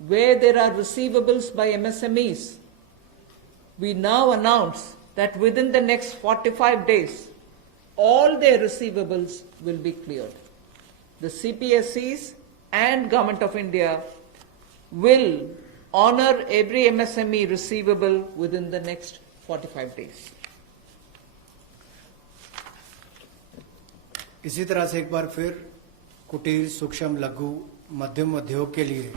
where there are receivables by MSMEs, we now announce that within the next 45 days, all their receivables will be cleared. The CPSEs and Government of India will honor every MSME receivable within the next 45 days. इसी तरह से एक बार फिर कुटीर सूक्ष्म लघु मध्यम उद्योग के लिए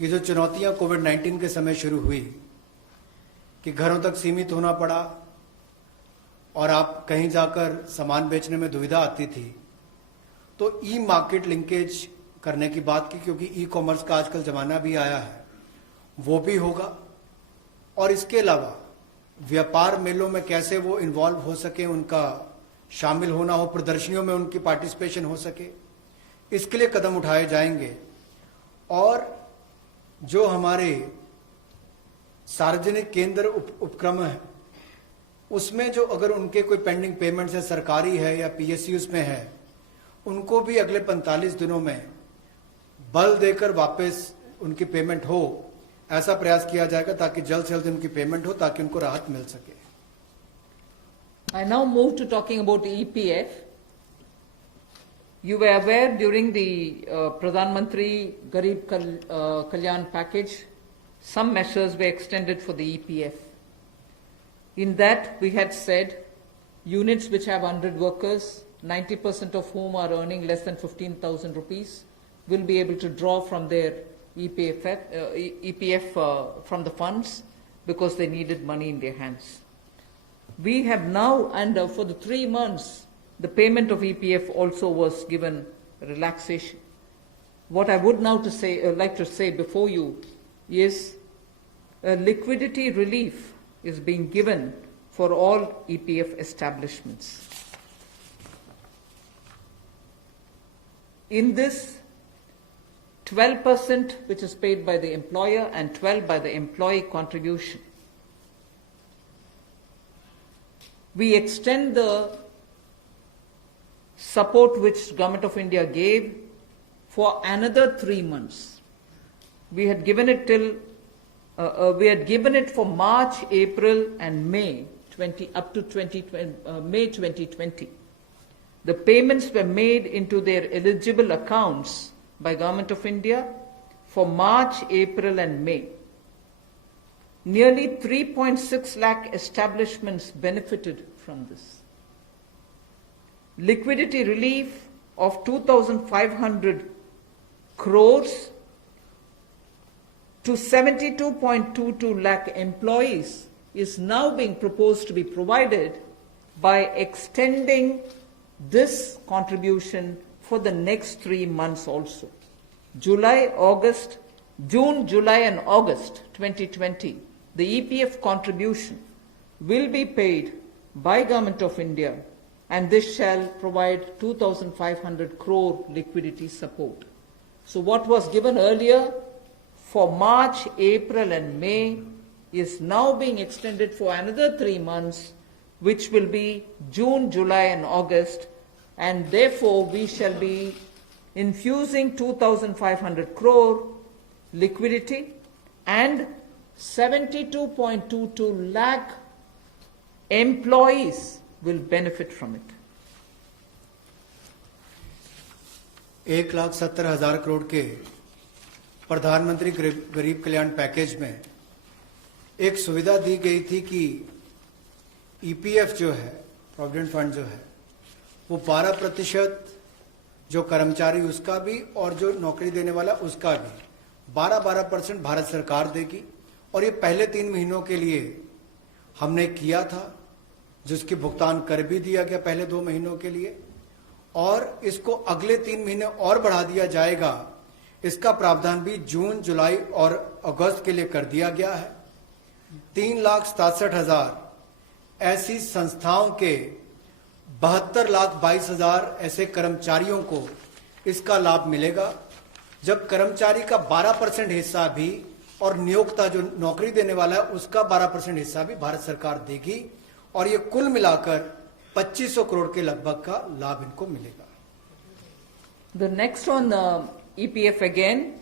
ये जो चुनौतियां कोविड-19 के समय शुरू हुई कि घरों तक सीमित होना पड़ा और आप कहीं जाकर सामान बेचने में दुविधा आती थी, तो ई मार्केट लिंकेज करने की बात की, क्योंकि ई कॉमर्स का आजकल जमाना भी आया है, वो भी होगा। और इसके अलावा व्यापार मेलों में कैसे वो इन्वॉल्व हो सके, उनका शामिल होना हो, प्रदर्शनियों में उनकी पार्टिसिपेशन हो सके, इसके लिए कदम उठाए जाएंगे। और जो हमारे सार्वजनिक केंद्र उपक्रम है, उसमें जो अगर उनके कोई पेंडिंग पेमेंट्स है, सरकारी है या पीएसयूज में है, उनको भी अगले 45 दिनों में बल देकर वापस उनकी पेमेंट हो, ऐसा प्रयास किया जाएगा ताकि जल्द से जल्द उनकी पेमेंट हो, ताकि उनको राहत मिल सके। I now move to talking about EPF. You were aware during the Pradhan Mantri Garib Kalyan package, some measures were extended for the EPF. In that, we had said units which have 100 workers, 90% of whom are earning less than 15,000 rupees, will be able to draw from their EPF from the funds because they needed money in their hands. We have now, and for the 3 months, the payment of EPF also was given relaxation. What I would now like to say before you is liquidity relief is being given for all EPF establishments. In this, 12% which is paid by the employer and 12% by the employee contribution. We extend the support which Government of India gave for another 3 months. We had given it for March, April, and May up to May 2020. The payments were made into their eligible accounts by Government of India for March, April, and May. Nearly 3.6 lakh establishments benefited from this. liquidity relief of 2,500 crores to 72.22 lakh employees is now being proposed to be provided by extending this contribution for the next 3 months also. June, July and August 2020, the EPF contribution will be paid by Government of India, and this shall provide 2,500 crore liquidity support. So what was given earlier for March, April and May is now being extended for another 3 months, which will be June, July and August, and therefore we shall be infusing 2,500 crore liquidity and 72.22 lakh employees will benefit from it. 1,70,000 crore के प्रधानमंत्री गरीब कल्याण package में एक सुविधा दी गई थी कि EPF जो है, प्रोविडेंट फंड जो है, वो 12% जो कर्मचारी उसका भी और जो नौकरी देने वाला उसका भी 12% भारत सरकार देगी। और ये पहले 3 महीनों के लिए हमने किया था, जिसकी भुगतान कर भी दिया गया पहले 2 महीनों के लिए, और इसको अगले 3 महीने और बढ़ा दिया जाएगा। इसका प्रावधान भी जून, जुलाई और अगस्त के लिए कर दिया गया है। 3,67,000 ऐसी संस्थाओं के 72,22,000 ऐसे कर्मचारियों को इसका लाभ मिलेगा, जब कर्मचारी का 12% हिस्सा भी और नियोक्ता जो नौकरी देने वाला है उसका 12% हिस्सा भी भारत सरकार देगी, और ये कुल मिलाकर 2500 करोड़ के लगभग का लाभ इनको मिलेगा। The next on EPF again,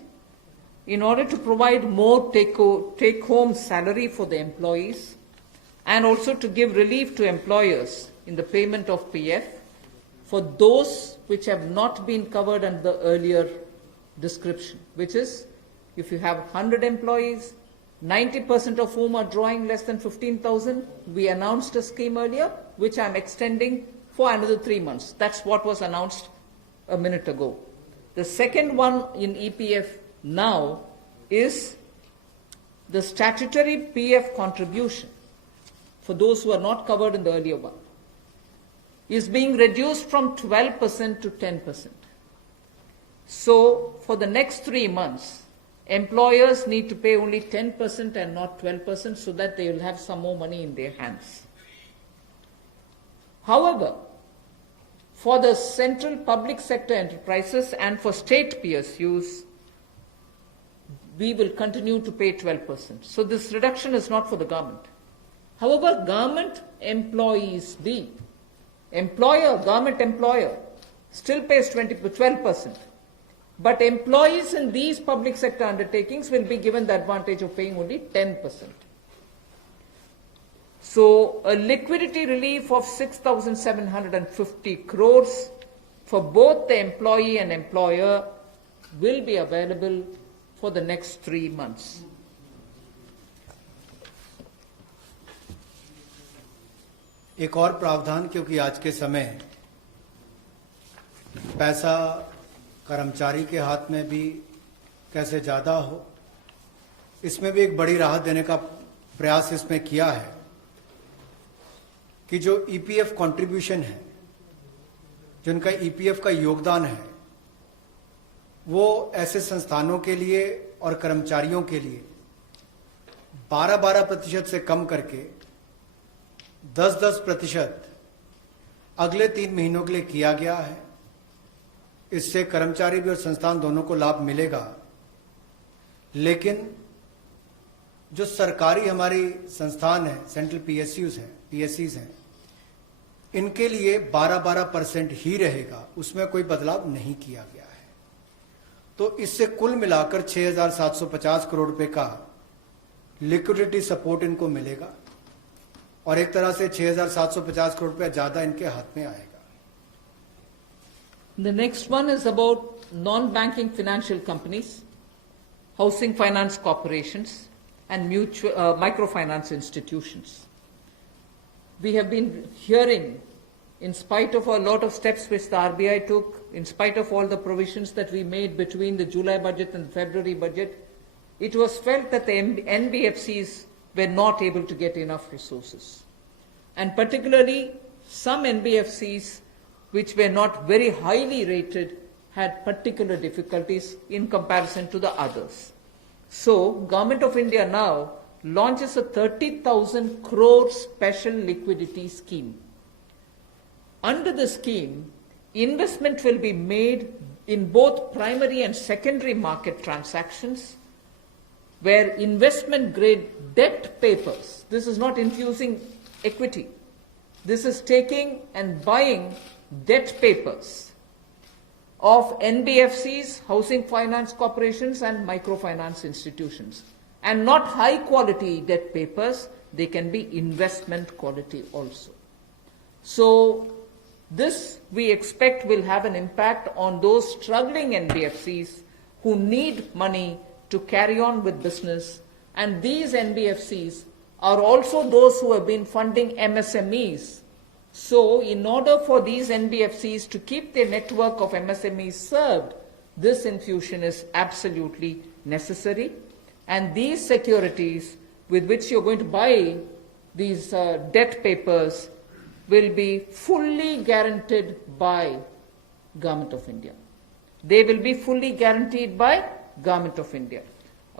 in order to provide more take-home salary for the employees and also to give relief to employers in the payment of PF for those which have not been covered under the earlier description, which is if you have 100 employees, 90% of whom are drawing less than 15,000, we announced a scheme earlier, which I'm extending for another 3 months. That's what was announced a minute ago. The second one in EPF now is the statutory PF contribution for those who are not covered in the earlier one is being reduced from 12% to 10%. So for the next 3 months, employers need to pay only 10% and not 12% so that they will have some more money in their hands. However, for the central public sector enterprises and for state PSUs, we will continue to pay 12%. So this reduction is not for the government. However, government employees, government employer still pays 12%. But employees in these public sector undertakings will be given the advantage of paying only 10%. So a liquidity relief of 6,750 crores for both the employee and employer will be available for the next 3 months. एक और प्रावधान, क्योंकि आज के समय पैसा कर्मचारी के हाथ में भी कैसे ज्यादा हो, इसमें भी एक बड़ी राहत देने का प्रयास इसमें किया है कि जो ईपीएफ कंट्रीब्यूशन है, जिनका ईपीएफ का योगदान है, वो ऐसे संस्थानों के लिए और कर्मचारियों के लिए 12% से कम करके 10% अगले 3 महीनों के लिए किया गया है। इससे कर्मचारी भी और संस्थान दोनों को लाभ मिलेगा। लेकिन जो सरकारी हमारी संस्थान है, सेंट्रल पीएससीज हैं, इनके लिए 12% ही रहेगा, उसमें कोई बदलाव नहीं किया गया है। तो इससे कुल मिलाकर 6,750 करोड़ रुपए का लिक्विडिटी सपोर्ट इनको मिलेगा और एक तरह से 6,750 करोड़ रुपए ज्यादा इनके हाथ में आएगा। The next one is about non-banking financial companies, housing finance corporations, and microfinance institutions. We have been hearing in spite of a lot of steps which the RBI took, in spite of all the provisions that we made between the July budget and the February budget, it was felt that the NBFCs were not able to get enough resources. And particularly some NBFCs which were not very highly rated had particular difficulties in comparison to the others. So, Government of India now launches a 30,000 crore special liquidity scheme. Under the scheme, investment will be made in both primary and secondary market transactions where investment grade debt papers, this is not infusing equity, this is taking and buying debt papers of NBFCs, housing finance corporations and microfinance institutions. And not high quality debt papers, they can be investment quality also. So this we expect will have an impact on those struggling NBFCs who need money to carry on with business. And these NBFCs are also those who have been funding MSMEs. So in order for these NBFCs to keep their network of MSMEs served, this infusion is absolutely necessary. And these securities with which you're going to buy these debt papers will be fully guaranteed by Government of India. They will be fully guaranteed by Government of India.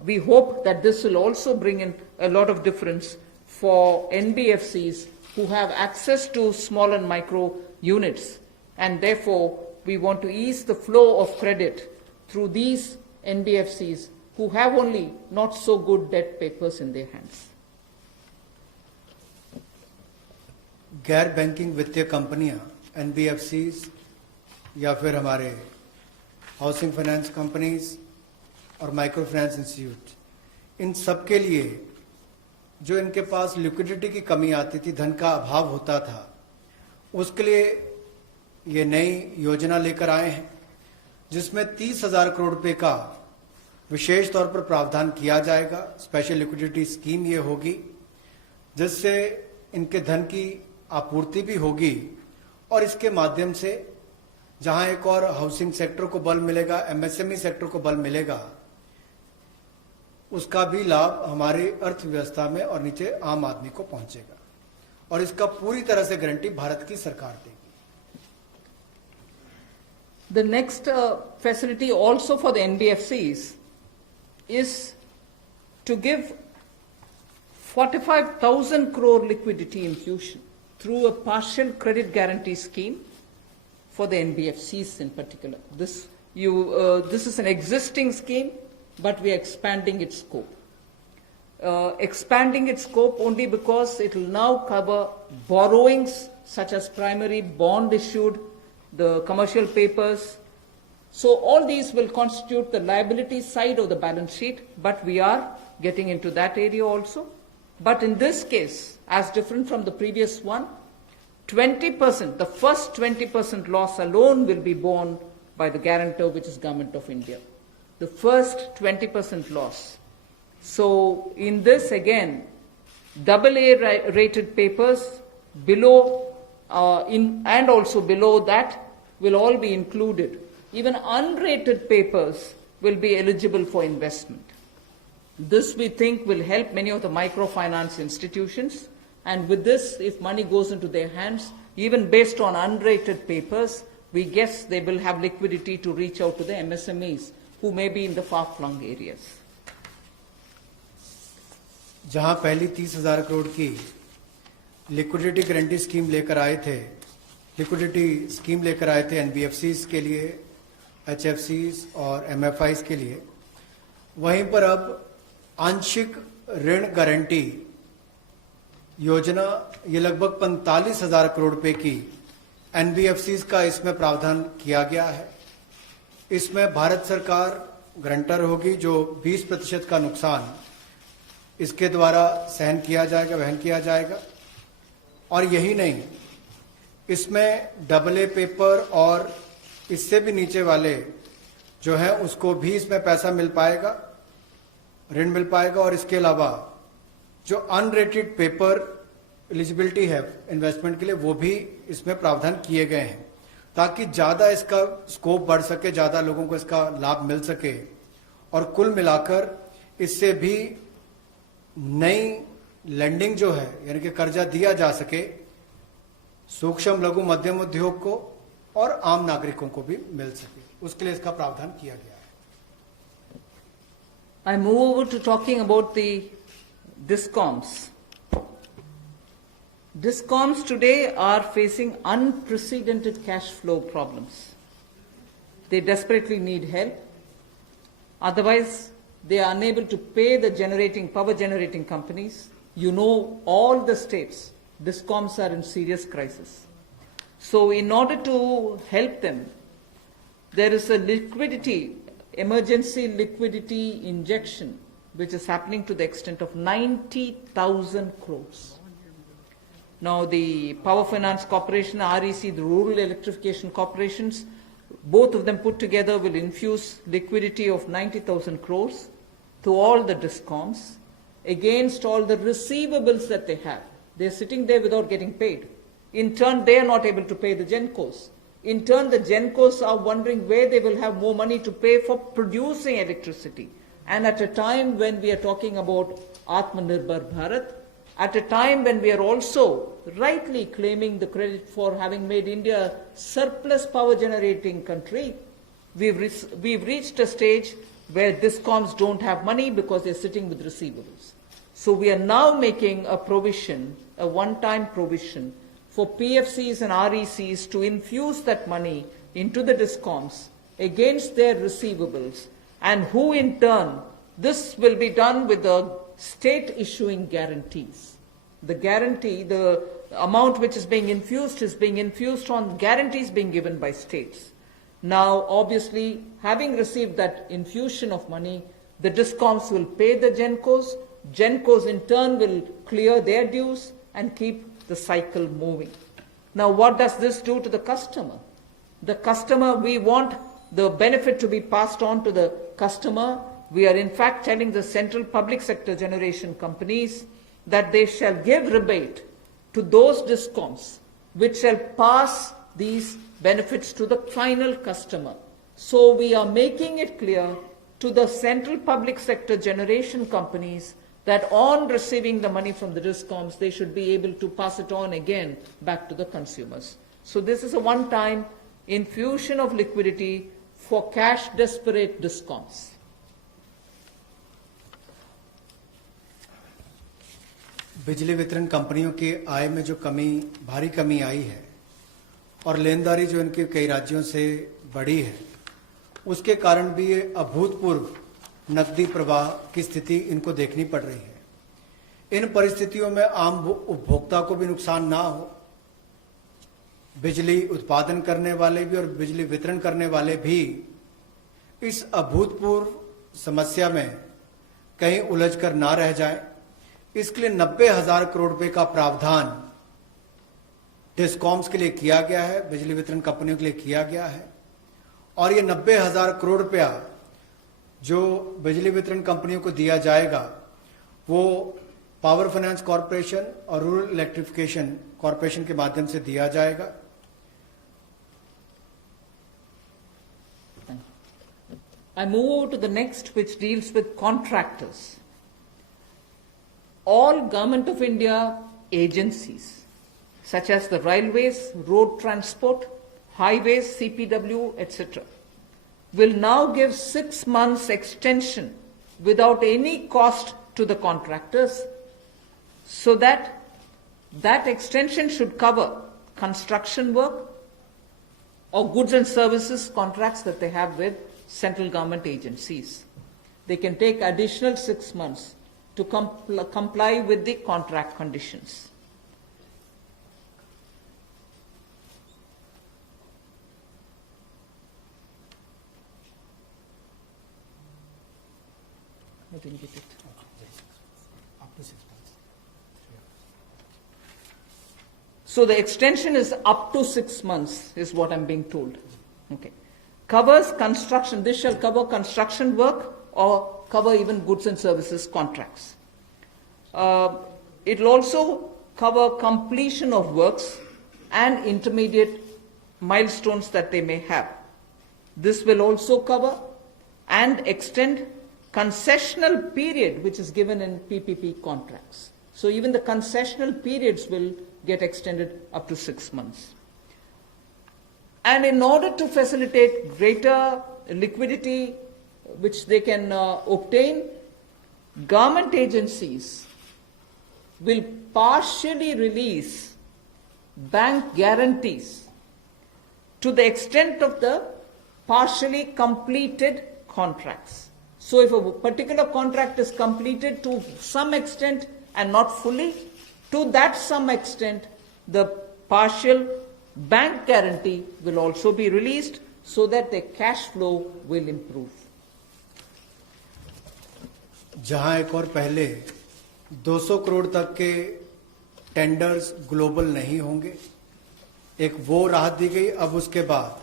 We hope that this will also bring in a lot of difference for NBFCs who have access to small and micro units, and therefore we want to ease the flow of credit through these NBFCs who have only not so good debt papers in their hands. गैर banking वित्तीय कंपनियां NBFCs या फिर हमारे housing finance companies और micro finance institute, इन सब के लिए जो इनके पास लिक्विडिटी की कमी आती थी, धन का अभाव होता था, उसके लिए ये नई योजना लेकर आए हैं जिसमें 30,000 करोड़ रुपए का विशेष तौर पर प्रावधान किया जाएगा। स्पेशल लिक्विडिटी स्कीम ये होगी जिससे इनके धन की आपूर्ति भी होगी और इसके माध्यम से जहां एक और हाउसिंग सेक्टर को बल मिलेगा, एमएसएमई सेक्टर को बल मिलेगा, उसका भी लाभ हमारी अर्थव्यवस्था में और नीचे आम आदमी को पहुंचेगा और इसका पूरी तरह से गारंटी भारत की सरकार देगी। The next facility also for the NBFCs is to give 45,000 crore liquidity infusion through a partial credit guarantee scheme for the NBFCs in particular. This is an existing scheme, but we are expanding its scope. Expanding its scope only because it will now cover borrowings such as primary bond issued, the commercial papers. So all these will constitute the liability side of the balance sheet, but we are getting into that area also. But in this case, as different from the previous one, 20%, the first 20% loss alone will be borne by the guarantor, which is Government of India. The first 20% loss. So in this again, AA rated papers below and also below that will all be included. Even unrated papers will be eligible for investment. This we think will help many of the microfinance institutions, and with this, if money goes into their hands, even based on unrated papers, we guess they will have liquidity to reach out to the MSMEs who may be in the far-flung areas. जहां पहली 30,000 करोड़ की liquidity guarantee scheme लेकर आए थे, NBFCs के लिए, एचएफसीज और MFIs के लिए, वहीं पर अब आंशिक ऋण गारंटी योजना ये लगभग 45,000 करोड़ रुपए की एनबीएफसीज का इसमें प्रावधान किया गया है। इसमें भारत सरकार गारंटर होगी, जो 20% का नुकसान इसके द्वारा वहन किया जाएगा। और यही नहीं, इसमें AA पेपर और इससे भी नीचे वाले जो है उसको भी इसमें पैसा मिल पाएगा, ऋण मिल पाएगा। और इसके अलावा जो अनरेटेड पेपर एलिजिबिलिटी है इन्वेस्टमेंट के लिए, वो भी इसमें प्रावधान किए गए हैं ताकि ज्यादा इसका स्कोप बढ़ सके, ज्यादा लोगों को इसका लाभ मिल सके और कुल मिलाकर इससे भी नई लैंडिंग जो है यानी कि कर्जा दिया जा सके सूक्ष्म लघु मध्यम उद्योग को और आम नागरिकों को भी मिल सके, उसके लिए इसका प्रावधान किया गया है। I move over to talking about the DISCOMs. DISCOMs today are facing unprecedented cash flow problems. They desperately need help. Otherwise, they are unable to pay the power generating companies. You know, all the states, DISCOMs are in serious crisis. So in order to help them, there is a emergency liquidity injection, which is happening to the extent of 90,000 crores. Now the Power Finance Corporation, REC, the Rural Electrification Corporations, both of them put together will infuse liquidity of 90,000 crores to all the DISCOMs against all the receivables that they have. They're sitting there without getting paid. In turn, they are not able to pay the GENCOs. In turn, the GENCOs are wondering where they will have more money to pay for producing electricity. And at a time when we are talking about Atmanirbhar Bharat, at a time when we are also rightly claiming the credit for having made India a surplus power generating country, we've reached a stage where DISCOMs don't have money because they're sitting with receivables. So we are now making a provision, a one-time provision, for PFCs and RECs to infuse that money into the DISCOMs against their receivables, and who in turn, this will be done with the state issuing guarantees. The guarantee, the amount which is being infused on guarantees being given by states. Now, obviously, having received that infusion of money, the DISCOMs will pay the GENCOs. GENCOs in turn will clear their dues and keep the cycle moving. Now, what does this do to the customer? The customer, we want the benefit to be passed on to the customer. We are in fact telling the central public sector generation companies that they shall give rebate to those DISCOMs which shall pass these benefits to the final customer. So we are making it clear to the central public sector generation companies that on receiving the money from the DISCOMs, they should be able to pass it on again back to the consumers. So this is a one-time infusion of liquidity for cash-desperate DISCOMs. बिजली वितरण कंपनियों की आय में जो भारी कमी आई है और लेनदारी जो इनके कई राज्यों से बढ़ी है, उसके कारण भी ये अभूतपूर्व नकदी प्रवाह की स्थिति इनको देखनी पड़ रही है। इन परिस्थितियों में आम उपभोक्ता को भी नुकसान ना हो, बिजली उत्पादन करने वाले भी और बिजली वितरण करने वाले भी इस अभूतपूर्व समस्या में कहीं उलझकर ना रह जाएं, इसके लिए 90,000 करोड़ रुपए का प्रावधान डिस्कॉम्स के लिए किया गया है, बिजली वितरण कंपनियों के लिए किया गया है। और ये 90,000 करोड़ रुपया जो बिजली वितरण कंपनियों को दिया जाएगा वो पावर फाइनेंस कॉरपोरेशन और रूरल इलेक्ट्रिफिकेशन कॉरपोरेशन के माध्यम से दिया जाएगा। I move over to the next, which deals with contractors. All Government of India agencies, such as the railways, road transport, highways, CPW, etc., will now give 6 months extension without any cost to the contractors, so that extension should cover construction work or goods and services contracts that they have with central government agencies. They can take additional 6 months to comply with the contract conditions. I didn't get it. Up to 6 months. So the extension is up to 6 months, is what I'm being told. Okay. Covers construction. This shall cover construction work or cover even goods and services contracts. It will also cover completion of works and intermediate milestones that they may have. This will also cover and extend concessional period which is given in PPP contracts. So even the concessional periods will get extended up to 6 months. And in order to facilitate greater liquidity which they can obtain, government agencies will partially release bank guarantees to the extent of the partially completed contracts. So if a particular contract is completed to some extent and not fully, to that some extent, the partial bank guarantee will also be released so that the cash flow will improve. जहां एक और पहले 200 करोड़ तक के tenders global नहीं होंगे, एक वो राहत दी गई। अब उसके बाद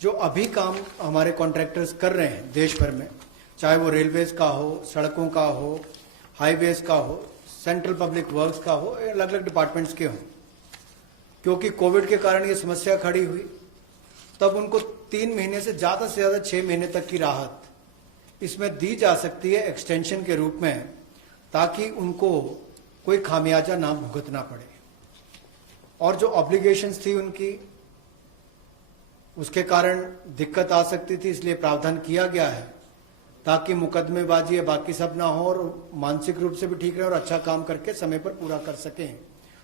जो अभी काम हमारे कॉन्ट्रैक्टर्स कर रहे हैं देश भर में, चाहे वो रेलवेज का हो, सड़कों का हो, हाईवेज का हो, सेंट्रल पब्लिक वर्क्स का हो, अलग अलग डिपार्टमेंट्स के हों, क्योंकि कोविड के कारण ये समस्या खड़ी हुई, तब उनको 3 महीने से ज्यादा 6 महीने तक की राहत इसमें दी जा सकती है एक्सटेंशन के रूप में, ताकि उनको कोई खामियाजा ना भुगतना पड़े। और जो ऑब्लिगेशंस थी उनकी, उसके कारण दिक्कत आ सकती थी, इसलिए प्रावधान किया गया है ताकि मुकदमेबाजी या बाकी सब ना हो और मानसिक रूप से भी ठीक रहे और अच्छा काम करके समय पर पूरा कर सकें।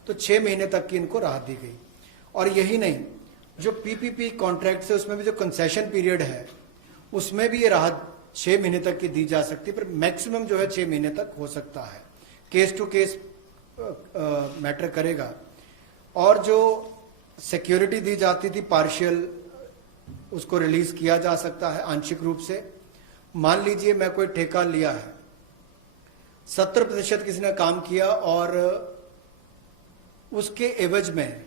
तो 6 महीने तक की इनको राहत दी गई। और यही नहीं, जो पीपीपी कॉन्ट्रैक्ट है उसमें भी जो कंसेशन पीरियड है उसमें भी ये राहत 6 महीने तक की दी जा सकती है, पर मैक्सिमम जो है 6 महीने तक हो सकता है। केस टू केस मैटर करेगा। और जो सिक्योरिटी दी जाती थी पार्शियल, उसको रिलीज किया जा सकता है आंशिक रूप से। मान लीजिए मैं कोई ठेका लिया है, 70% किसी ने काम किया और उसके एवज में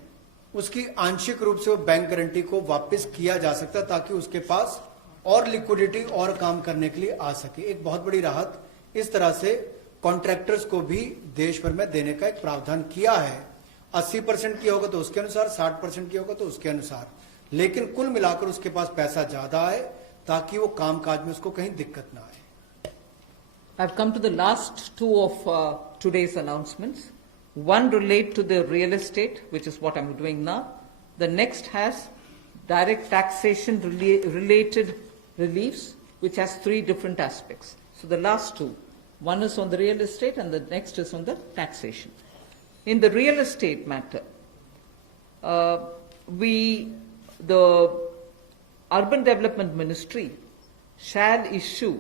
उसकी आंशिक रूप से वो बैंक गारंटी को वापस किया जा सकता है, ताकि उसके पास और लिक्विडिटी और काम करने के लिए आ सके। एक बहुत बड़ी राहत इस तरह से कॉन्ट्रैक्टर्स को भी देश भर में देने का एक प्रावधान किया है। 80% की होगा तो उसके अनुसार, 60% की होगा तो उसके अनुसार, लेकिन कुल मिलाकर उसके पास पैसा ज्यादा आए ताकि वो कामकाज में उसको कहीं दिक्कत ना आए। I've come to the last two of today's announcements. One relate to the real estate, which is what I'm doing now. The next has direct taxation related reliefs, which has 3 different aspects. So the last two, one is on the real estate and the next is on the taxation. In the real estate matter, the Urban Development Ministry shall issue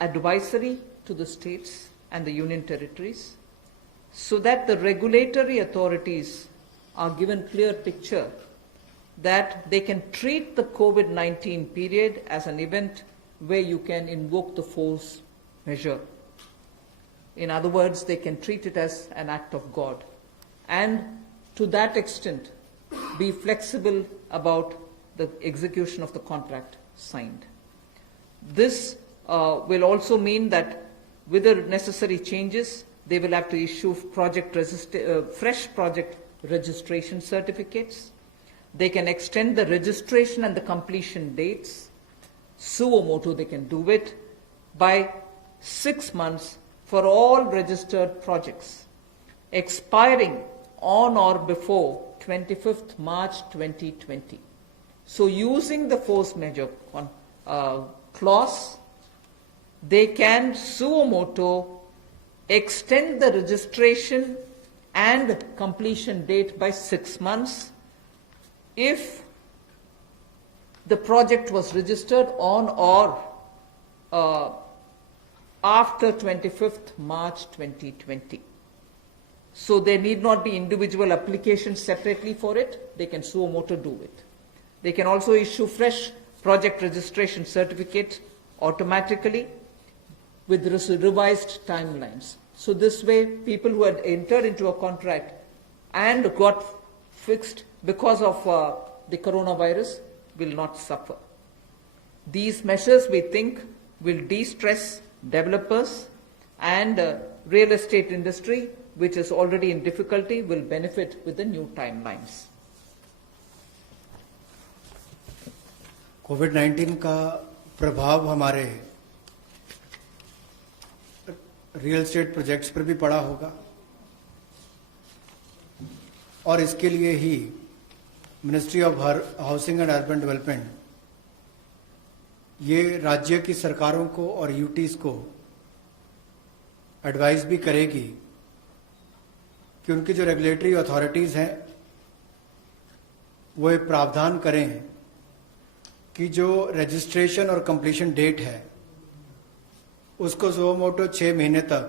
advisory to the states and the union territories so that the regulatory authorities are given clear picture that they can treat the COVID-19 period as an event where you can invoke the force measure. In other words, they can treat it as an act of God, and to that extent be flexible about the execution of the contract signed. This will also mean that with the necessary changes, they will have to issue fresh project registration certificates. They can extend the registration and the completion dates. Suo motu, they can do it by 6 months for all registered projects, expiring on or before 25th March 2020. So using the force majeure clause, they can suo motu extend the registration and completion date by 6 months if the project was registered on or after 25th March 2020. So there need not be individual applications separately for it. They can suo motu do it. They can also issue fresh project registration certificates automatically with revised timelines. So this way, people who had entered into a contract and got fixed because of the coronavirus will not suffer. These measures, we think, will de-stress developers and real estate industry which is already in difficulty, will benefit with the new timelines. कोविड-19 का प्रभाव हमारे real estate projects पर भी पड़ा होगा और इसके लिए ही ministry of housing and urban development ये राज्य की सरकारों को और यूटीज को एडवाइस भी करेगी कि उनकी जो रेगुलेटरी अथॉरिटीज हैं वो एक प्रावधान करें कि जो रजिस्ट्रेशन और कंप्लीशन डेट है उसको सो मोटो 6 महीने तक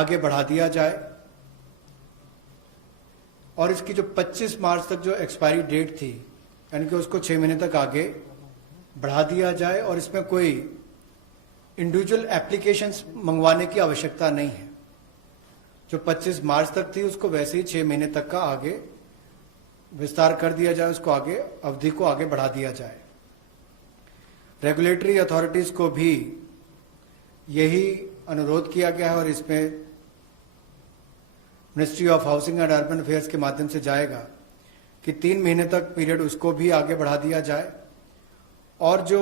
आगे बढ़ा दिया जाए और इसकी जो 25 मार्च तक जो एक्सपायरी डेट थी यानी कि उसको 6 महीने तक आगे बढ़ा दिया जाए और इसमें कोई इंडिविजुअल एप्लीकेशंस मंगवाने की आवश्यकता नहीं है। जो 25 मार्च तक थी उसको वैसे ही 6 महीने तक का आगे विस्तार कर दिया जाए, उसको आगे अवधि को आगे बढ़ा दिया जाए। रेगुलेटरी अथॉरिटीज को भी यही अनुरोध किया गया है और इसमें ministry of housing and urban affairs के माध्यम से जाएगा कि 3 महीने तक पीरियड उसको भी आगे बढ़ा दिया जाए और जो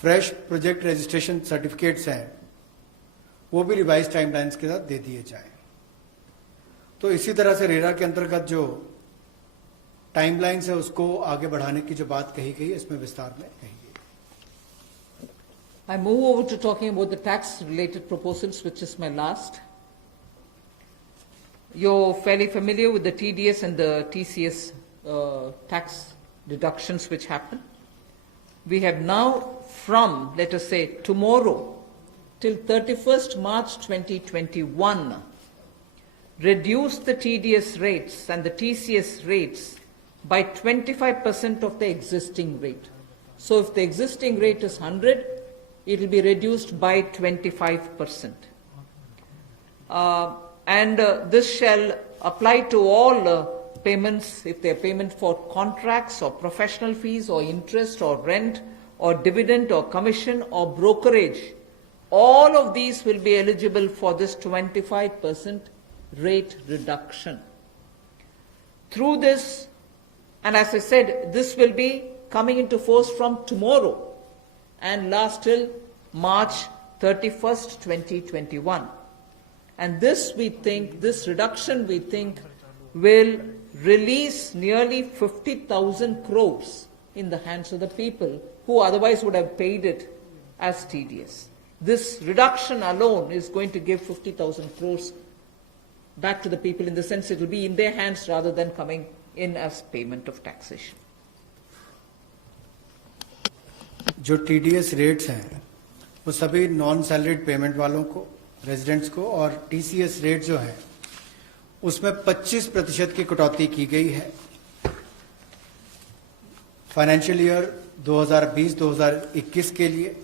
फ्रेश प्रोजेक्ट रजिस्ट्रेशन सर्टिफिकेट्स हैं वो भी रिवाइज टाइमलाइंस के साथ दे दिए जाए। तो इसी तरह से रेरा के अंतर्गत जो टाइमलाइंस है उसको आगे बढ़ाने की जो बात कही गई है इसमें विस्तार में कही गई। I move over to talking about the tax-related proposals, which is my last. You're fairly familiar with the TDS and the TCS tax deductions which happen. We have now from, let us say, tomorrow till 31st March 2021, reduced the TDS rates and the TCS rates by 25% of the existing rate. So if the existing rate is 100, it will be reduced by 25%. This shall apply to all payments, if they are payment for contracts or professional fees or interest or rent or dividend or commission or brokerage. All of these will be eligible for this 25% rate reduction. Through this, and as I said, this will be coming into force from tomorrow and last till March 31st, 2021. And this we think, this reduction we think will release nearly 50,000 crores in the hands of the people who otherwise would have paid it as TDS. This reduction alone is going to give 50,000 crores back to the people, in the sense it will be in their hands rather than coming in as payment of taxation. जो TDS rates हैं वो सभी non salaried payment वालों को, residents को, और TCS rate जो है उसमें 25% की कटौती की गई है फाइनेंशियल ईयर 2020-2021 के लिए,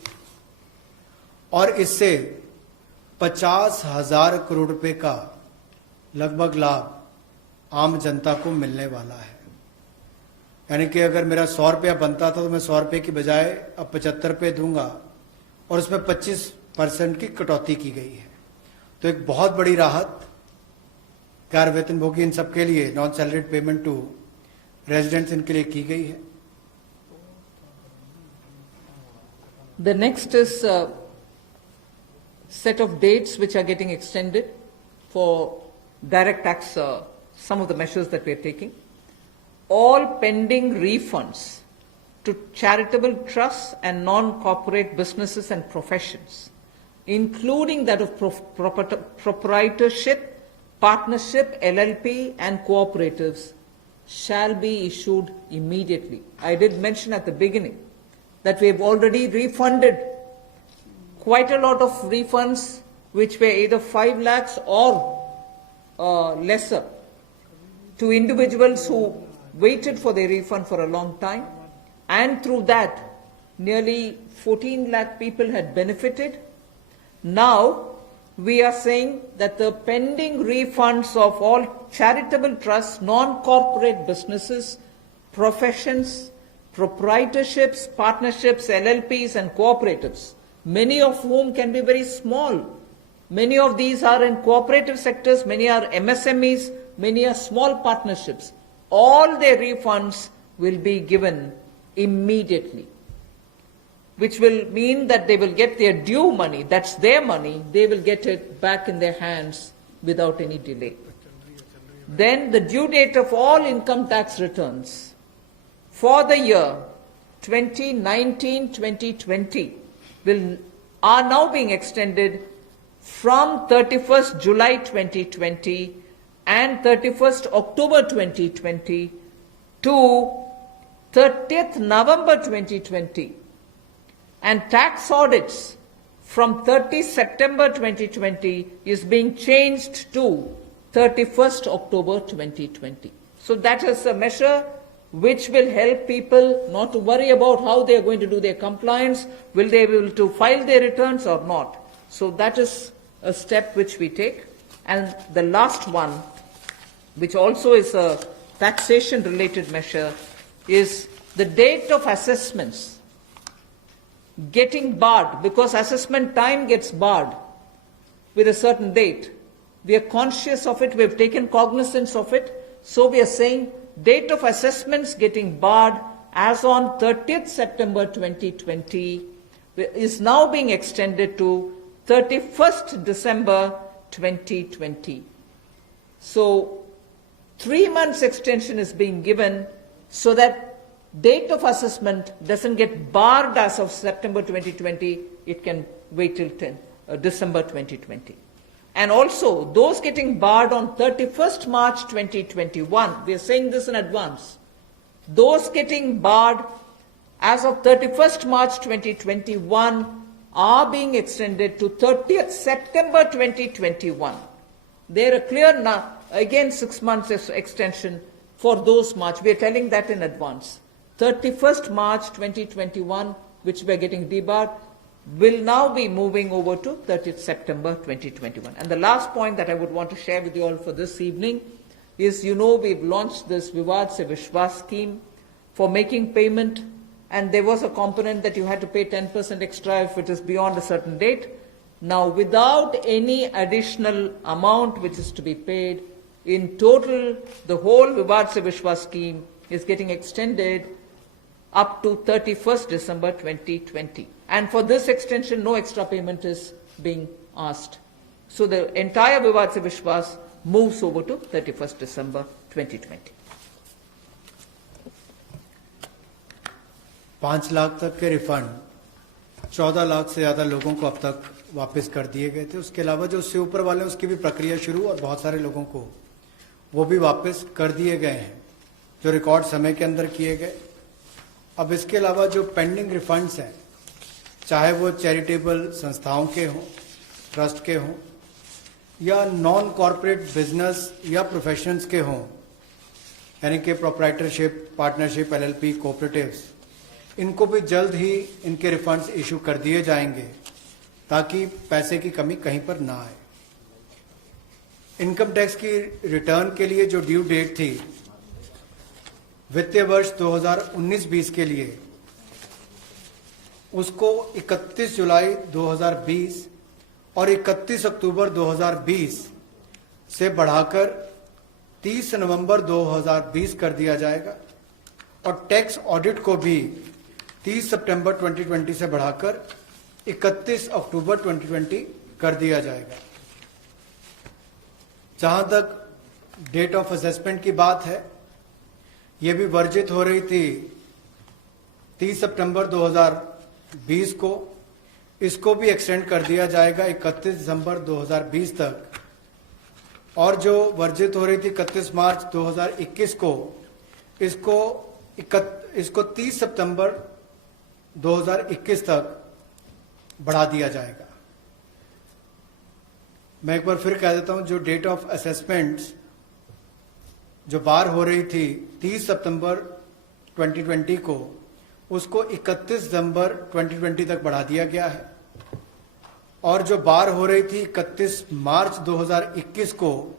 और इससे 50,000 करोड़ रुपए का लगभग लाभ आम जनता को मिलने वाला है। यानी कि अगर मेरा 100 रुपया बनता था तो मैं 100 रुपये की बजाय अब 75 रुपये दूंगा और उसमें 25% की कटौती की गई है। तो एक बहुत बड़ी राहत गैर वेतनभोगी इन सबके लिए, non salaried payment to residents, इनके लिए की गई है। The next is a set of dates which are getting extended for direct tax, some of the measures that we are taking. All pending refunds to charitable trusts and non-corporate businesses and professions, including that of proprietorship, partnership, LLP and cooperatives, shall be issued immediately. I did mention at the beginning that we have already refunded quite a lot of refunds which were either 5 lakhs or lesser to individuals who waited for their refund for a long time, and through that nearly 14 lakh people had benefited. Now we are saying that the pending refunds of all charitable trusts, non-corporate businesses, professions, proprietorships, partnerships, LLPs and cooperatives, many of whom can be very small, Many of these are in cooperative sectors, many are MSMEs, many are small partnerships. All their refunds will be given immediately, which will mean that they will get their due money, that's their money, they will get it back in their hands without any delay. Then the due date of all income tax returns for the year 2019-2020 are now being extended from 31st July 2020 and 31st October 2020 to 30th November 2020, and tax audits from 30 September 2020 is being changed to 31st October 2020. So that is a measure which will help people not to worry about how they are going to do their compliance, will they be able to file their returns or not. So that is a step which we take. And the last one, which also is a taxation related measure, is the date of assessments getting barred, because assessment time gets barred with a certain date. We are conscious of it, we have taken cognizance of it, so we are saying date of assessments getting barred as on 30th September 2020 is now being extended to 31st December 2020. So 3 months extension is being given so that date of assessment doesn't get barred as of September 2020, it can wait till December 2020. And also, those getting barred on 31st March 2021, we are saying this in advance, those getting barred as of 31st March 2021 are being extended to 30th September 2021. They're a clear, again 6 months extension for those March. We are telling that in advance. 31st March 2021, which we are getting debarred, will now be moving over to 30th September 2021. And the last point that I would want to share with you all for this evening is, we've launched this Vivad Se Vishwas scheme for making payment, and there was a component that you had to pay 10% extra if it is beyond a certain date. Now, without any additional amount which is to be paid, in total, the whole Vivad Se Vishwas scheme is getting extended up to 31st December 2020. And for this extension, no extra payment is being asked. So the entire Vivad Se Vishwas moves over to 31st December 2020. 5 lakh तक के refund 14 lakh से ज्यादा लोगों को अब तक वापस कर दिए गए थे। उसके अलावा जो उससे ऊपर वाले उसकी भी प्रक्रिया शुरू, और बहुत सारे लोगों को वो भी वापस कर दिए गए हैं जो रिकॉर्ड समय के अंदर किए गए। अब इसके अलावा जो पेंडिंग रिफंड्स हैं, चाहे वो चैरिटेबल संस्थाओं के हों, ट्रस्ट के हों, या नॉन कॉरपोरेट बिजनेस या प्रोफेशंस के हों, यानी कि प्रोप्राइटरशिप, पार्टनरशिप, एलएलपी, कोऑपरेटिव्स, इनको भी जल्द ही इनके रिफंड्स इशू कर दिए जाएंगे ताकि पैसे की कमी कहीं पर ना आए। इनकम टैक्स की रिटर्न के लिए जो ड्यू डेट थी वित्तीय वर्ष 2019-20 के लिए, उसको 31 जुलाई 2020 और 31 अक्टूबर 2020 से बढ़ाकर 30 नवंबर 2020 कर दिया जाएगा, और टैक्स ऑडिट को भी 30 सितंबर 2020 से बढ़ाकर 31 अक्टूबर 2020 कर दिया जाएगा। जहां तक डेट ऑफ असेसमेंट की बात है, यह भी वर्जित हो रही थी 30 सितंबर 2020 को, इसको भी एक्सटेंड कर दिया जाएगा 31 दिसंबर 2020 तक, और जो वर्जित हो रही थी 31 मार्च 2021 को, इसको 30 सितंबर 2021 तक बढ़ा दिया जाएगा। मैं एक बार फिर कह देता हूं, जो डेट ऑफ असेसमेंट्स जो बार हो रही थी 30 सितंबर 2020 को, उसको 31 दिसंबर 2020 तक बढ़ा दिया गया है, और जो बार हो रही थी 31 मार्च 2021 को,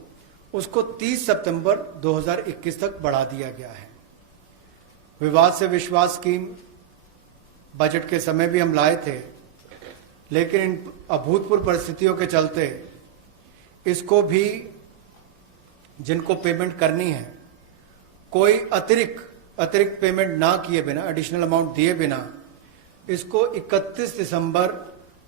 उसको 30 सितंबर 2021 तक बढ़ा दिया गया है। विवाद से विश्वास स्कीम बजट के समय भी हम लाए थे, लेकिन इन अभूतपूर्व परिस्थितियों के चलते इसको भी जिनको पेमेंट करनी है कोई अतिरिक्त पेमेंट ना किए बिना, एडिशनल अमाउंट दिए बिना इसको 31 दिसंबर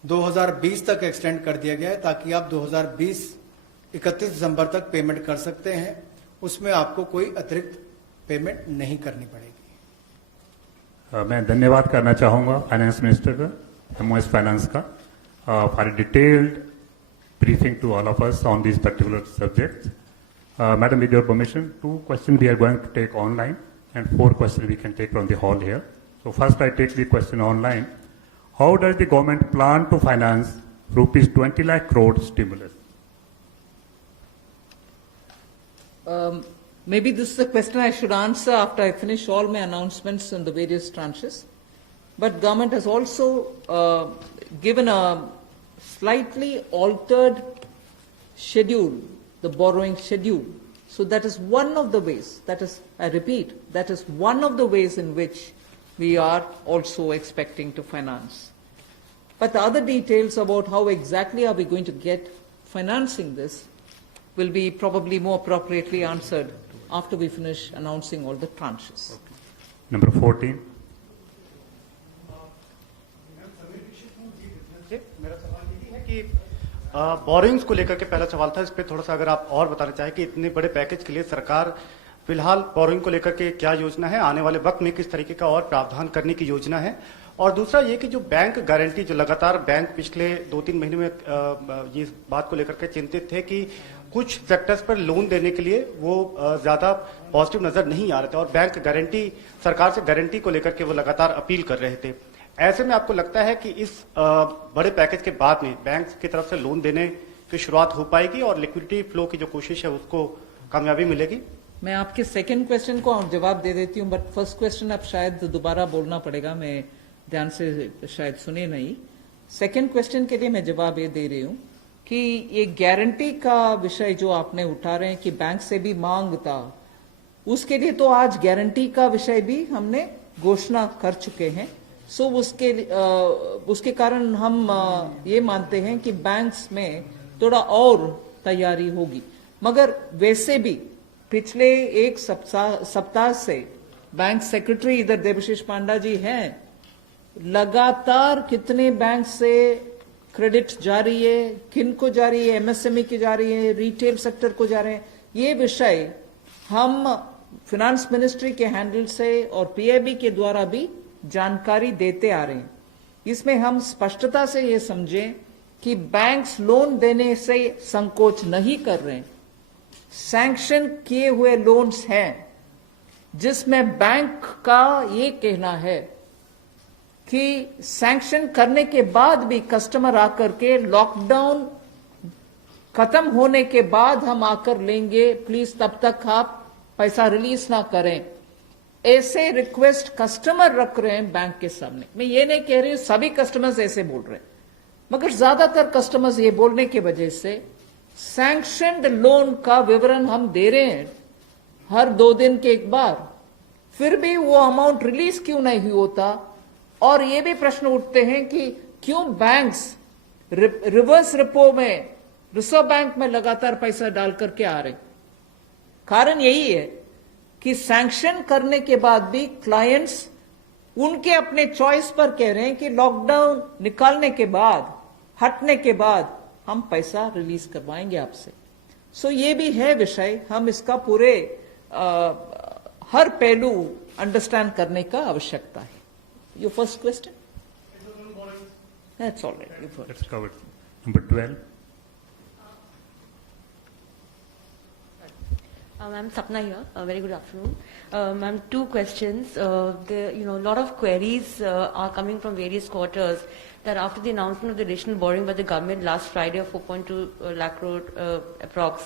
2020 तक एक्सटेंड कर दिया गया है, ताकि आप 31 दिसंबर तक पेमेंट कर सकते हैं। उसमें आपको कोई अतिरिक्त पेमेंट नहीं करनी पड़ेगी। मैं धन्यवाद करना चाहूंगा फाइनेंस मिनिस्टर का, एमओएस फाइनेंस का, for detailed briefing to all of us on these particular subjects. Madam, with your permission, 2 questions we are going to take online and 4 questions we can take from the hall here. So first I take the question online. How does the government plan to finance rupees 20 lakh crore stimulus? Maybe this is a question I should answer after I finish all my announcements on the various tranches. But government has also given a slightly altered schedule, the borrowing schedule. So that is one of the ways, that is, I repeat, that is one of the ways in which we are also expecting to finance. But the other details about how exactly are we going to get financing this will be probably more appropriately answered after we finish announcing all the tranches. Number 14. मेरा सवाल यही है कि borings को लेकर के पहला सवाल था, इस पे थोड़ा सा अगर आप और बताना चाहें कि इतने बड़े पैकेज के लिए सरकार फिलहाल बोरिंग को लेकर के क्या योजना है, आने वाले वक्त में किस तरीके का और प्रावधान करने की योजना है। और दूसरा ये कि जो बैंक गारंटी, जो लगातार बैंक पिछले 2-3 महीने में ये बात को लेकर के चिंतित थे कि कुछ सेक्टर्स पर लोन देने के लिए वो ज्यादा पॉजिटिव नजर नहीं आ रहे थे और बैंक गारंटी, सरकार से गारंटी को लेकर के वो लगातार अपील कर रहे थे। ऐसे में आपको लगता है कि इस बड़े पैकेज के बाद में बैंक की तरफ से लोन देने की शुरुआत हो पाएगी और लिक्विडिटी फ्लो की जो कोशिश है उसको कामयाबी मिलेगी? मैं आपके सेकंड क्वेश्चन को जवाब दे देती हूँ, बट फर्स्ट क्वेश्चन अब शायद दोबारा बोलना पड़ेगा, मैं ध्यान से शायद सुने नहीं। सेकंड क्वेश्चन के लिए मैं जवाब ये दे रही हूँ कि ये गारंटी का विषय जो आपने उठा रहे हैं कि बैंक से भी मांग था, उसके लिए तो आज गारंटी का विषय भी हमने घोषणा कर चुके हैं। सो उसके कारण हम ये मानते हैं कि बैंक्स में थोड़ा और तैयारी होगी। मगर वैसे भी पिछले एक सप्ताह से बैंक सेक्रेटरी इधर देवशीष पांडा जी हैं, लगातार कितने बैंक से क्रेडिट जा रही है, किन को जा रही है, एमएसएमई की जा रही है, रिटेल सेक्टर को जा रहे हैं, ये विषय हम फिनेंस मिनिस्ट्री के हैंडल से और पीआईबी के द्वारा भी जानकारी देते आ रहे हैं। इसमें हम स्पष्टता से ये समझें कि बैंक्स लोन देने से संकोच नहीं कर रहे हैं। सैंक्शन किए हुए लोन्स हैं जिसमें बैंक का ये कहना है कि सैंक्शन करने के बाद भी कस्टमर आकर के लॉकडाउन खत्म होने के बाद हम आकर लेंगे, प्लीज तब तक आप पैसा रिलीज ना करें। ऐसे रिक्वेस्ट कस्टमर रख रहे हैं बैंक के सामने। मैं ये नहीं कह रही हूं सभी कस्टमर्स ऐसे बोल रहे हैं, मगर ज्यादातर कस्टमर्स ये बोलने की वजह से सैंक्शनड लोन का विवरण हम दे रहे हैं हर 2 दिन के एक बार, फिर भी वो अमाउंट रिलीज क्यों नहीं होता। और ये भी प्रश्न उठते हैं कि क्यों बैंक्स रिवर्स रिपो में, रिजर्व बैंक में लगातार पैसा डाल करके आ रहे। कारण यही है कि सैंक्शन करने के बाद भी क्लाइंट्स उनके अपने चॉइस पर कह रहे हैं कि लॉकडाउन निकालने के बाद, हटने के बाद हम पैसा रिलीज करवाएंगे आपसे। सो ये भी है विषय, हम इसका पूरे हर पहलू अंडरस्टैंड करने का आवश्यकता है। Your first question, that's alright, That's covered. Number 12. I'm Sapna here. Very good afternoon. Ma'am, 2 questions. A lot of queries are coming from various quarters that after the announcement of the additional borrowing by the government last Friday of 4.2 lakh crore approx,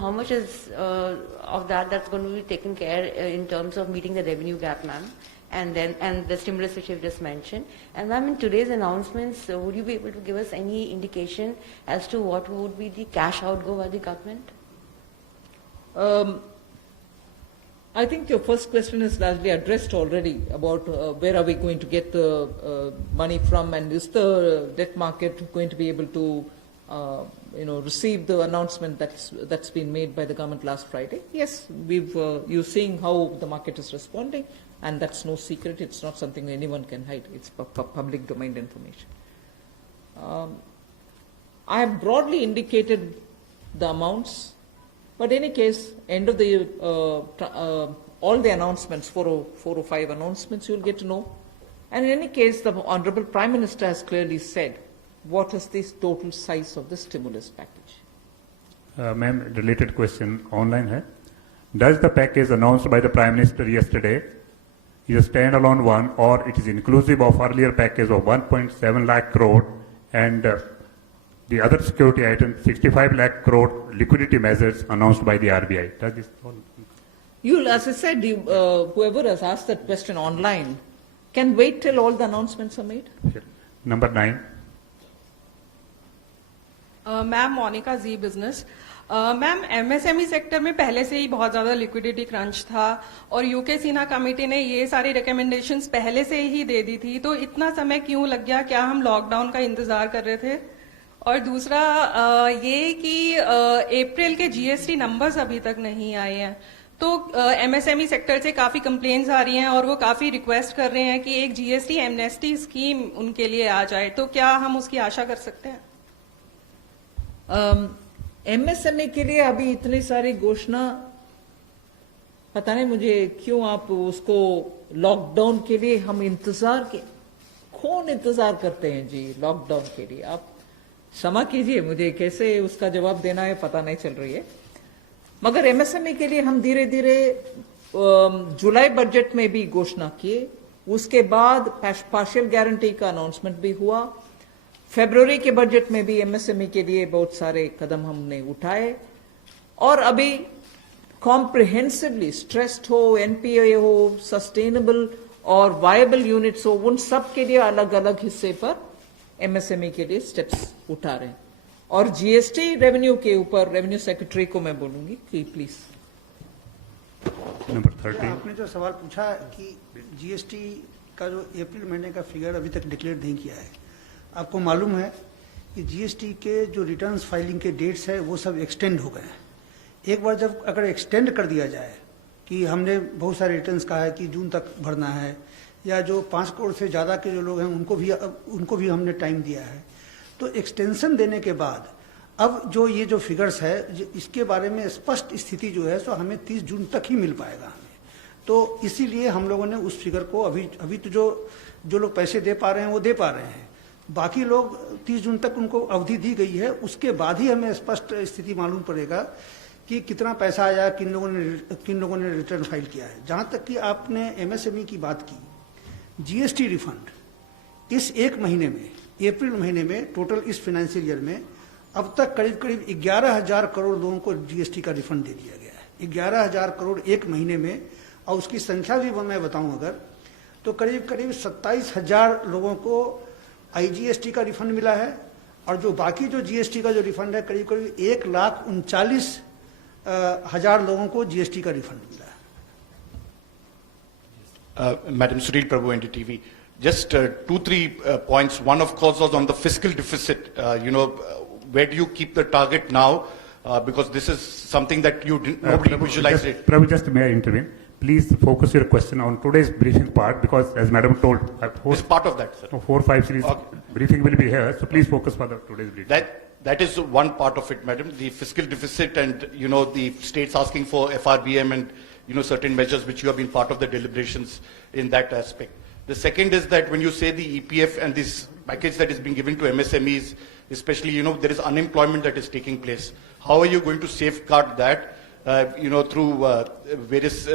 how much is of that's going to be taken care in terms of meeting the revenue gap, ma'am? And the stimulus which you've just mentioned. And ma'am, in today's announcements, would you be able to give us any indication as to what would be the cash outgo by the government? I think your first question is largely addressed already about where are we going to get the money from, and is the debt market going to be able to, receive the announcement that's been made by the government last Friday? Yes, you're seeing how the market is responding, and that's no secret. It's not something anyone can hide. It's public domain information. I have broadly indicated the amounts. But in any case, end of the all the announcements, 4 or 5 announcements, you'll get to know. And in any case, the Honorable Prime Minister has clearly said what is the total size of the stimulus package. Ma'am, related question online hai. Does the package announced by the Prime Minister yesterday is a standalone one, or it is inclusive of earlier package of 1.7 lakh crore and the other security item 65 lakh crore liquidity measures announced by the RBI? Does this all? As I said, whoever has asked that question online can wait till all the announcements are made. Number 9. Ma'am Monika ji business ma'am MSME sector में पहले से ही बहुत ज्यादा liquidity crunch था और UK Sinha committee ने ये सारी रिकमेंडेशंस पहले से ही दे दी थी, तो इतना समय क्यों लग गया? क्या हम लॉकडाउन का इंतजार कर रहे थे? और दूसरा ये कि अप्रैल के जीएसटी नंबर्स अभी तक नहीं आए हैं, तो एमएसएमई सेक्टर से काफी कंप्लेंट्स आ रही हैं और वो काफी रिक्वेस्ट कर रहे हैं कि एक जीएसटी एमनेस्टी स्कीम उनके लिए आ जाए, तो क्या हम उसकी आशा कर सकते हैं? एमएसएमई के लिए अभी इतनी सारी घोषणा, पता नहीं मुझे क्यों आप उसको लॉकडाउन के लिए हम इंतजार के, कौन इंतजार करते हैं जी लॉकडाउन के लिए? आप क्षमा कीजिए, मुझे कैसे उसका जवाब देना है पता नहीं चल रही है। मगर एमएसएमई के लिए हम धीरे धीरे जुलाई बजट में भी घोषणा किए, उसके बाद पार्शियल गारंटी का अनाउंसमेंट भी हुआ, फरवरी के बजट में भी एमएसएमई के लिए बहुत सारे कदम हमने उठाए, और अभी कॉम्प्रिहेंसिवली स्ट्रेस्ड हो, एनपीए हो, सस्टेनेबल और वायबल यूनिट्स हो, उन सब के लिए अलग अलग हिस्से पर एमएसएमई के लिए स्टेप्स उठा रहे हैं। और जीएसटी रेवेन्यू के ऊपर रेवेन्यू सेक्रेटरी को मैं बोलूंगी कि प्लीज। नंबर 13। आपने जो सवाल पूछा कि जीएसटी का जो अप्रैल महीने का फिगर अभी तक डिक्लेयर नहीं किया है, आपको मालूम है कि जीएसटी के जो रिटर्न्स फाइलिंग के डेट्स है वो सब एक्सटेंड हो गए हैं। एक बार जब अगर एक्सटेंड कर दिया जाए कि हमने बहुत सारे रिटर्न्स कहा है कि जून तक भरना है, या जो 5 करोड़ से ज़्यादा के जो लोग हैं उनको भी हमने टाइम दिया है, तो एक्सटेंशन देने के बाद अब जो ये जो फिगर्स है इसके बारे में स्पष्ट स्थिति जो है सो हमें 30 जून तक ही मिल पाएगा हमें। तो इसीलिए हम लोगों ने उस फिगर को अभी तो जो लोग पैसे दे पा रहे हैं वो दे पा रहे हैं, बाकी लोग 30 जून तक उनको अवधि दी गई है, उसके बाद ही हमें स्पष्ट स्थिति मालूम पड़ेगा कि कितना पैसा आया, किन लोगों ने रिटर्न फाइल किया है। जहाँ तक कि आपने एमएसएमई की बात की, जीएसटी रिफंड इस एक महीने में, अप्रैल महीने में टोटल इस फाइनेंशियल ईयर में अब तक करीब 11,000 करोड़ लोगों को जीएसटी का रिफंड दे दिया गया है। 11,000 करोड़ एक महीने में, और उसकी संख्या भी मैं बताऊं अगर, तो करीब 27,000 लोगों को आईजीएसटी का रिफंड मिला है, और जो बाकी जो जीएसटी का जो रिफंड है करीब 1,39,000 लोगों को जीएसटी का रिफंड मिला है। Madam Suril Prabhu, NDTV. Just 2-3 points. One, of course, was on the fiscal deficit. Where do you keep the target now? Because this is something that nobody visualized it. Prabhu, just may I intervene? Please focus your question on today's briefing part, because as Madam told, It's part of that, sir. 4-5 series briefing will be here, so please focus for the today's briefing. That is one part of it, madam. The fiscal deficit and, the states asking for FRBM and, certain measures which you have been part of the deliberations in that aspect. The second is that when you say the EPF and this package that is being given to MSMEs, especially, there is unemployment that is taking place. How are you going to safeguard that, through various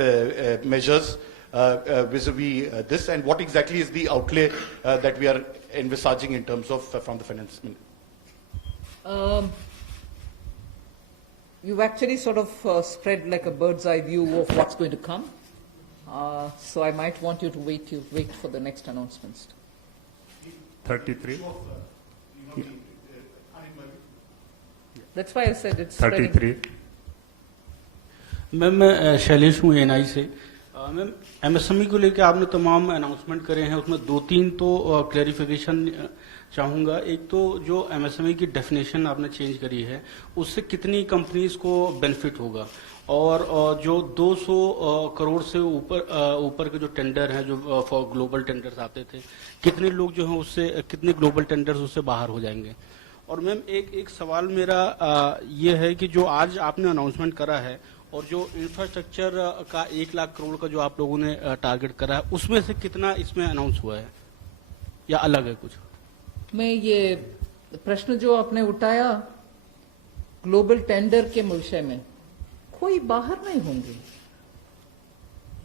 measures vis-a-vis this? And what exactly is the outlay that we are envisaging in terms of from the finance minister? You've actually sort of spread like a bird's eye view of what's going to come. So I might want you to wait for the next announcements. 33. That's why I said it's spreading. 33. Ma'am मैं शैलेश हूँ NI से। Ma'am MSME को लेकर आपने तमाम announcement करे हैं, उसमें 2-3 तो क्लैरिफिकेशन चाहूँगा। एक तो जो एमएसएमई की डेफिनेशन आपने चेंज करी है, उससे कितनी कंपनीज को बेनिफिट होगा, और जो 200 करोड़ से ऊपर के जो टेंडर हैं, जो फॉर ग्लोबल टेंडर्स आते थे, कितने लोग जो हैं उससे, कितने ग्लोबल टेंडर्स उससे बाहर हो जाएंगे। और मैम एक सवाल मेरा ये है कि जो आज आपने अनाउंसमेंट करा है और जो इंफ्रास्ट्रक्चर का 1 लाख करोड़ का जो आप लोगों ने टारगेट करा है, उसमें से कितना इसमें अनाउंस हुआ है या अलग है कुछ? मैं ये प्रश्न जो आपने उठाया ग्लोबल टेंडर के विषय में, कोई बाहर नहीं होंगे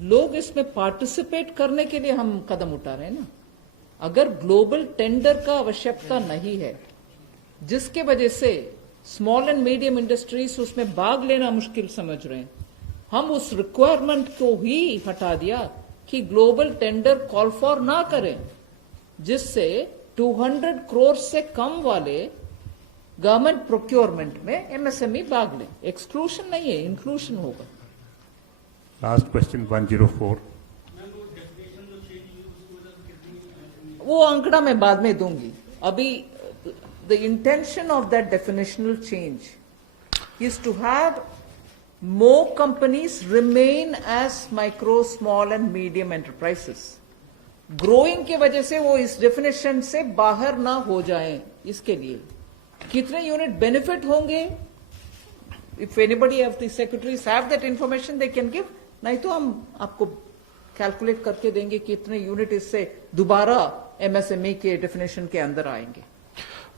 लोग, इसमें पार्टिसिपेट करने के लिए हम कदम उठा रहे हैं ना। अगर ग्लोबल टेंडर का आवश्यकता नहीं है, जिसके वजह से स्मॉल एंड मीडियम इंडस्ट्रीज उसमें भाग लेना मुश्किल समझ रहे हैं, हम उस रिक्वायरमेंट को ही हटा दिया कि ग्लोबल टेंडर कॉल फॉर ना करें, जिससे 200 करोड़ से कम वाले गवर्नमेंट प्रोक्योरमेंट में एमएसएमई भाग लें। एक्सक्लूशन नहीं है, इंक्लूशन होगा। Last question 104. वो आंकड़ा मैं बाद में दूंगी। अभी the intention of that definitional change is to have more companies remain as micro, small and medium enterprises. Growing की वजह से वो इस definition से बाहर ना हो जाएं, इसके लिए कितने यूनिट बेनिफिट होंगे, if anybody of the secretaries have that information they can give, नहीं तो हम आपको कैलकुलेट करके देंगे कितने यूनिट इससे दोबारा एमएसएमई के डेफिनेशन के अंदर आएंगे।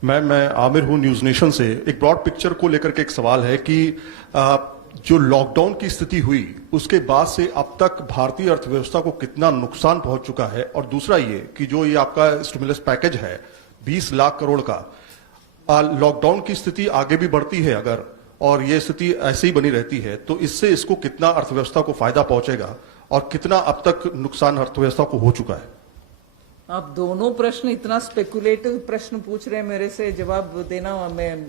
मैं आमिर हूं न्यूज नेशन से। एक ब्रॉड पिक्चर को लेकर के एक सवाल है कि जो लॉकडाउन की स्थिति हुई उसके बाद से अब तक भारतीय अर्थव्यवस्था को कितना नुकसान पहुंच चुका है, और दूसरा ये कि जो ये आपका स्टिमुलस पैकेज है 20 लाख करोड़ का, लॉकडाउन की स्थिति आगे भी बढ़ती है अगर, और ये स्थिति ऐसे ही बनी रहती है, तो इससे इसको कितना अर्थव्यवस्था को फायदा पहुंचेगा और कितना अब तक नुकसान अर्थव्यवस्था को हो चुका है? आप दोनों प्रश्न इतना स्पेकुलेटिव प्रश्न पूछ रहे हैं, मेरे से जवाब देना मैं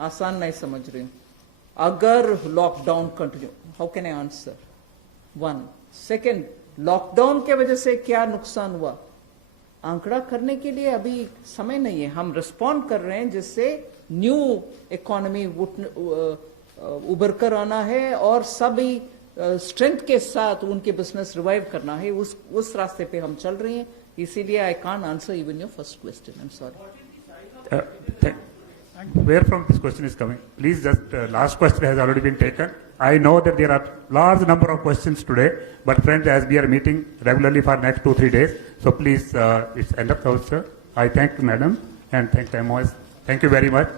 आसान नहीं समझ रही हूं। अगर lockdown continue, how can I answer? 1 second, lockdown के वजह से क्या नुकसान हुआ, आंकड़ा करने के लिए अभी समय नहीं है। हम रिस्पॉन्ड कर रहे हैं जिससे न्यू इकोनॉमी उभर कर आना है और सभी स्ट्रेंथ के साथ उनके बिजनेस रिवाइव करना है, उस रास्ते पे हम चल रहे हैं। इसीलिए I can't answer even your first question, I am sorry. Where from this question is coming? Please just last question has already been taken. I know that there are large number of questions today, but friends, as we are meeting regularly for next 2-3 days, so please it's end of the sir. I thank madam and thank MOS. Thank you very much.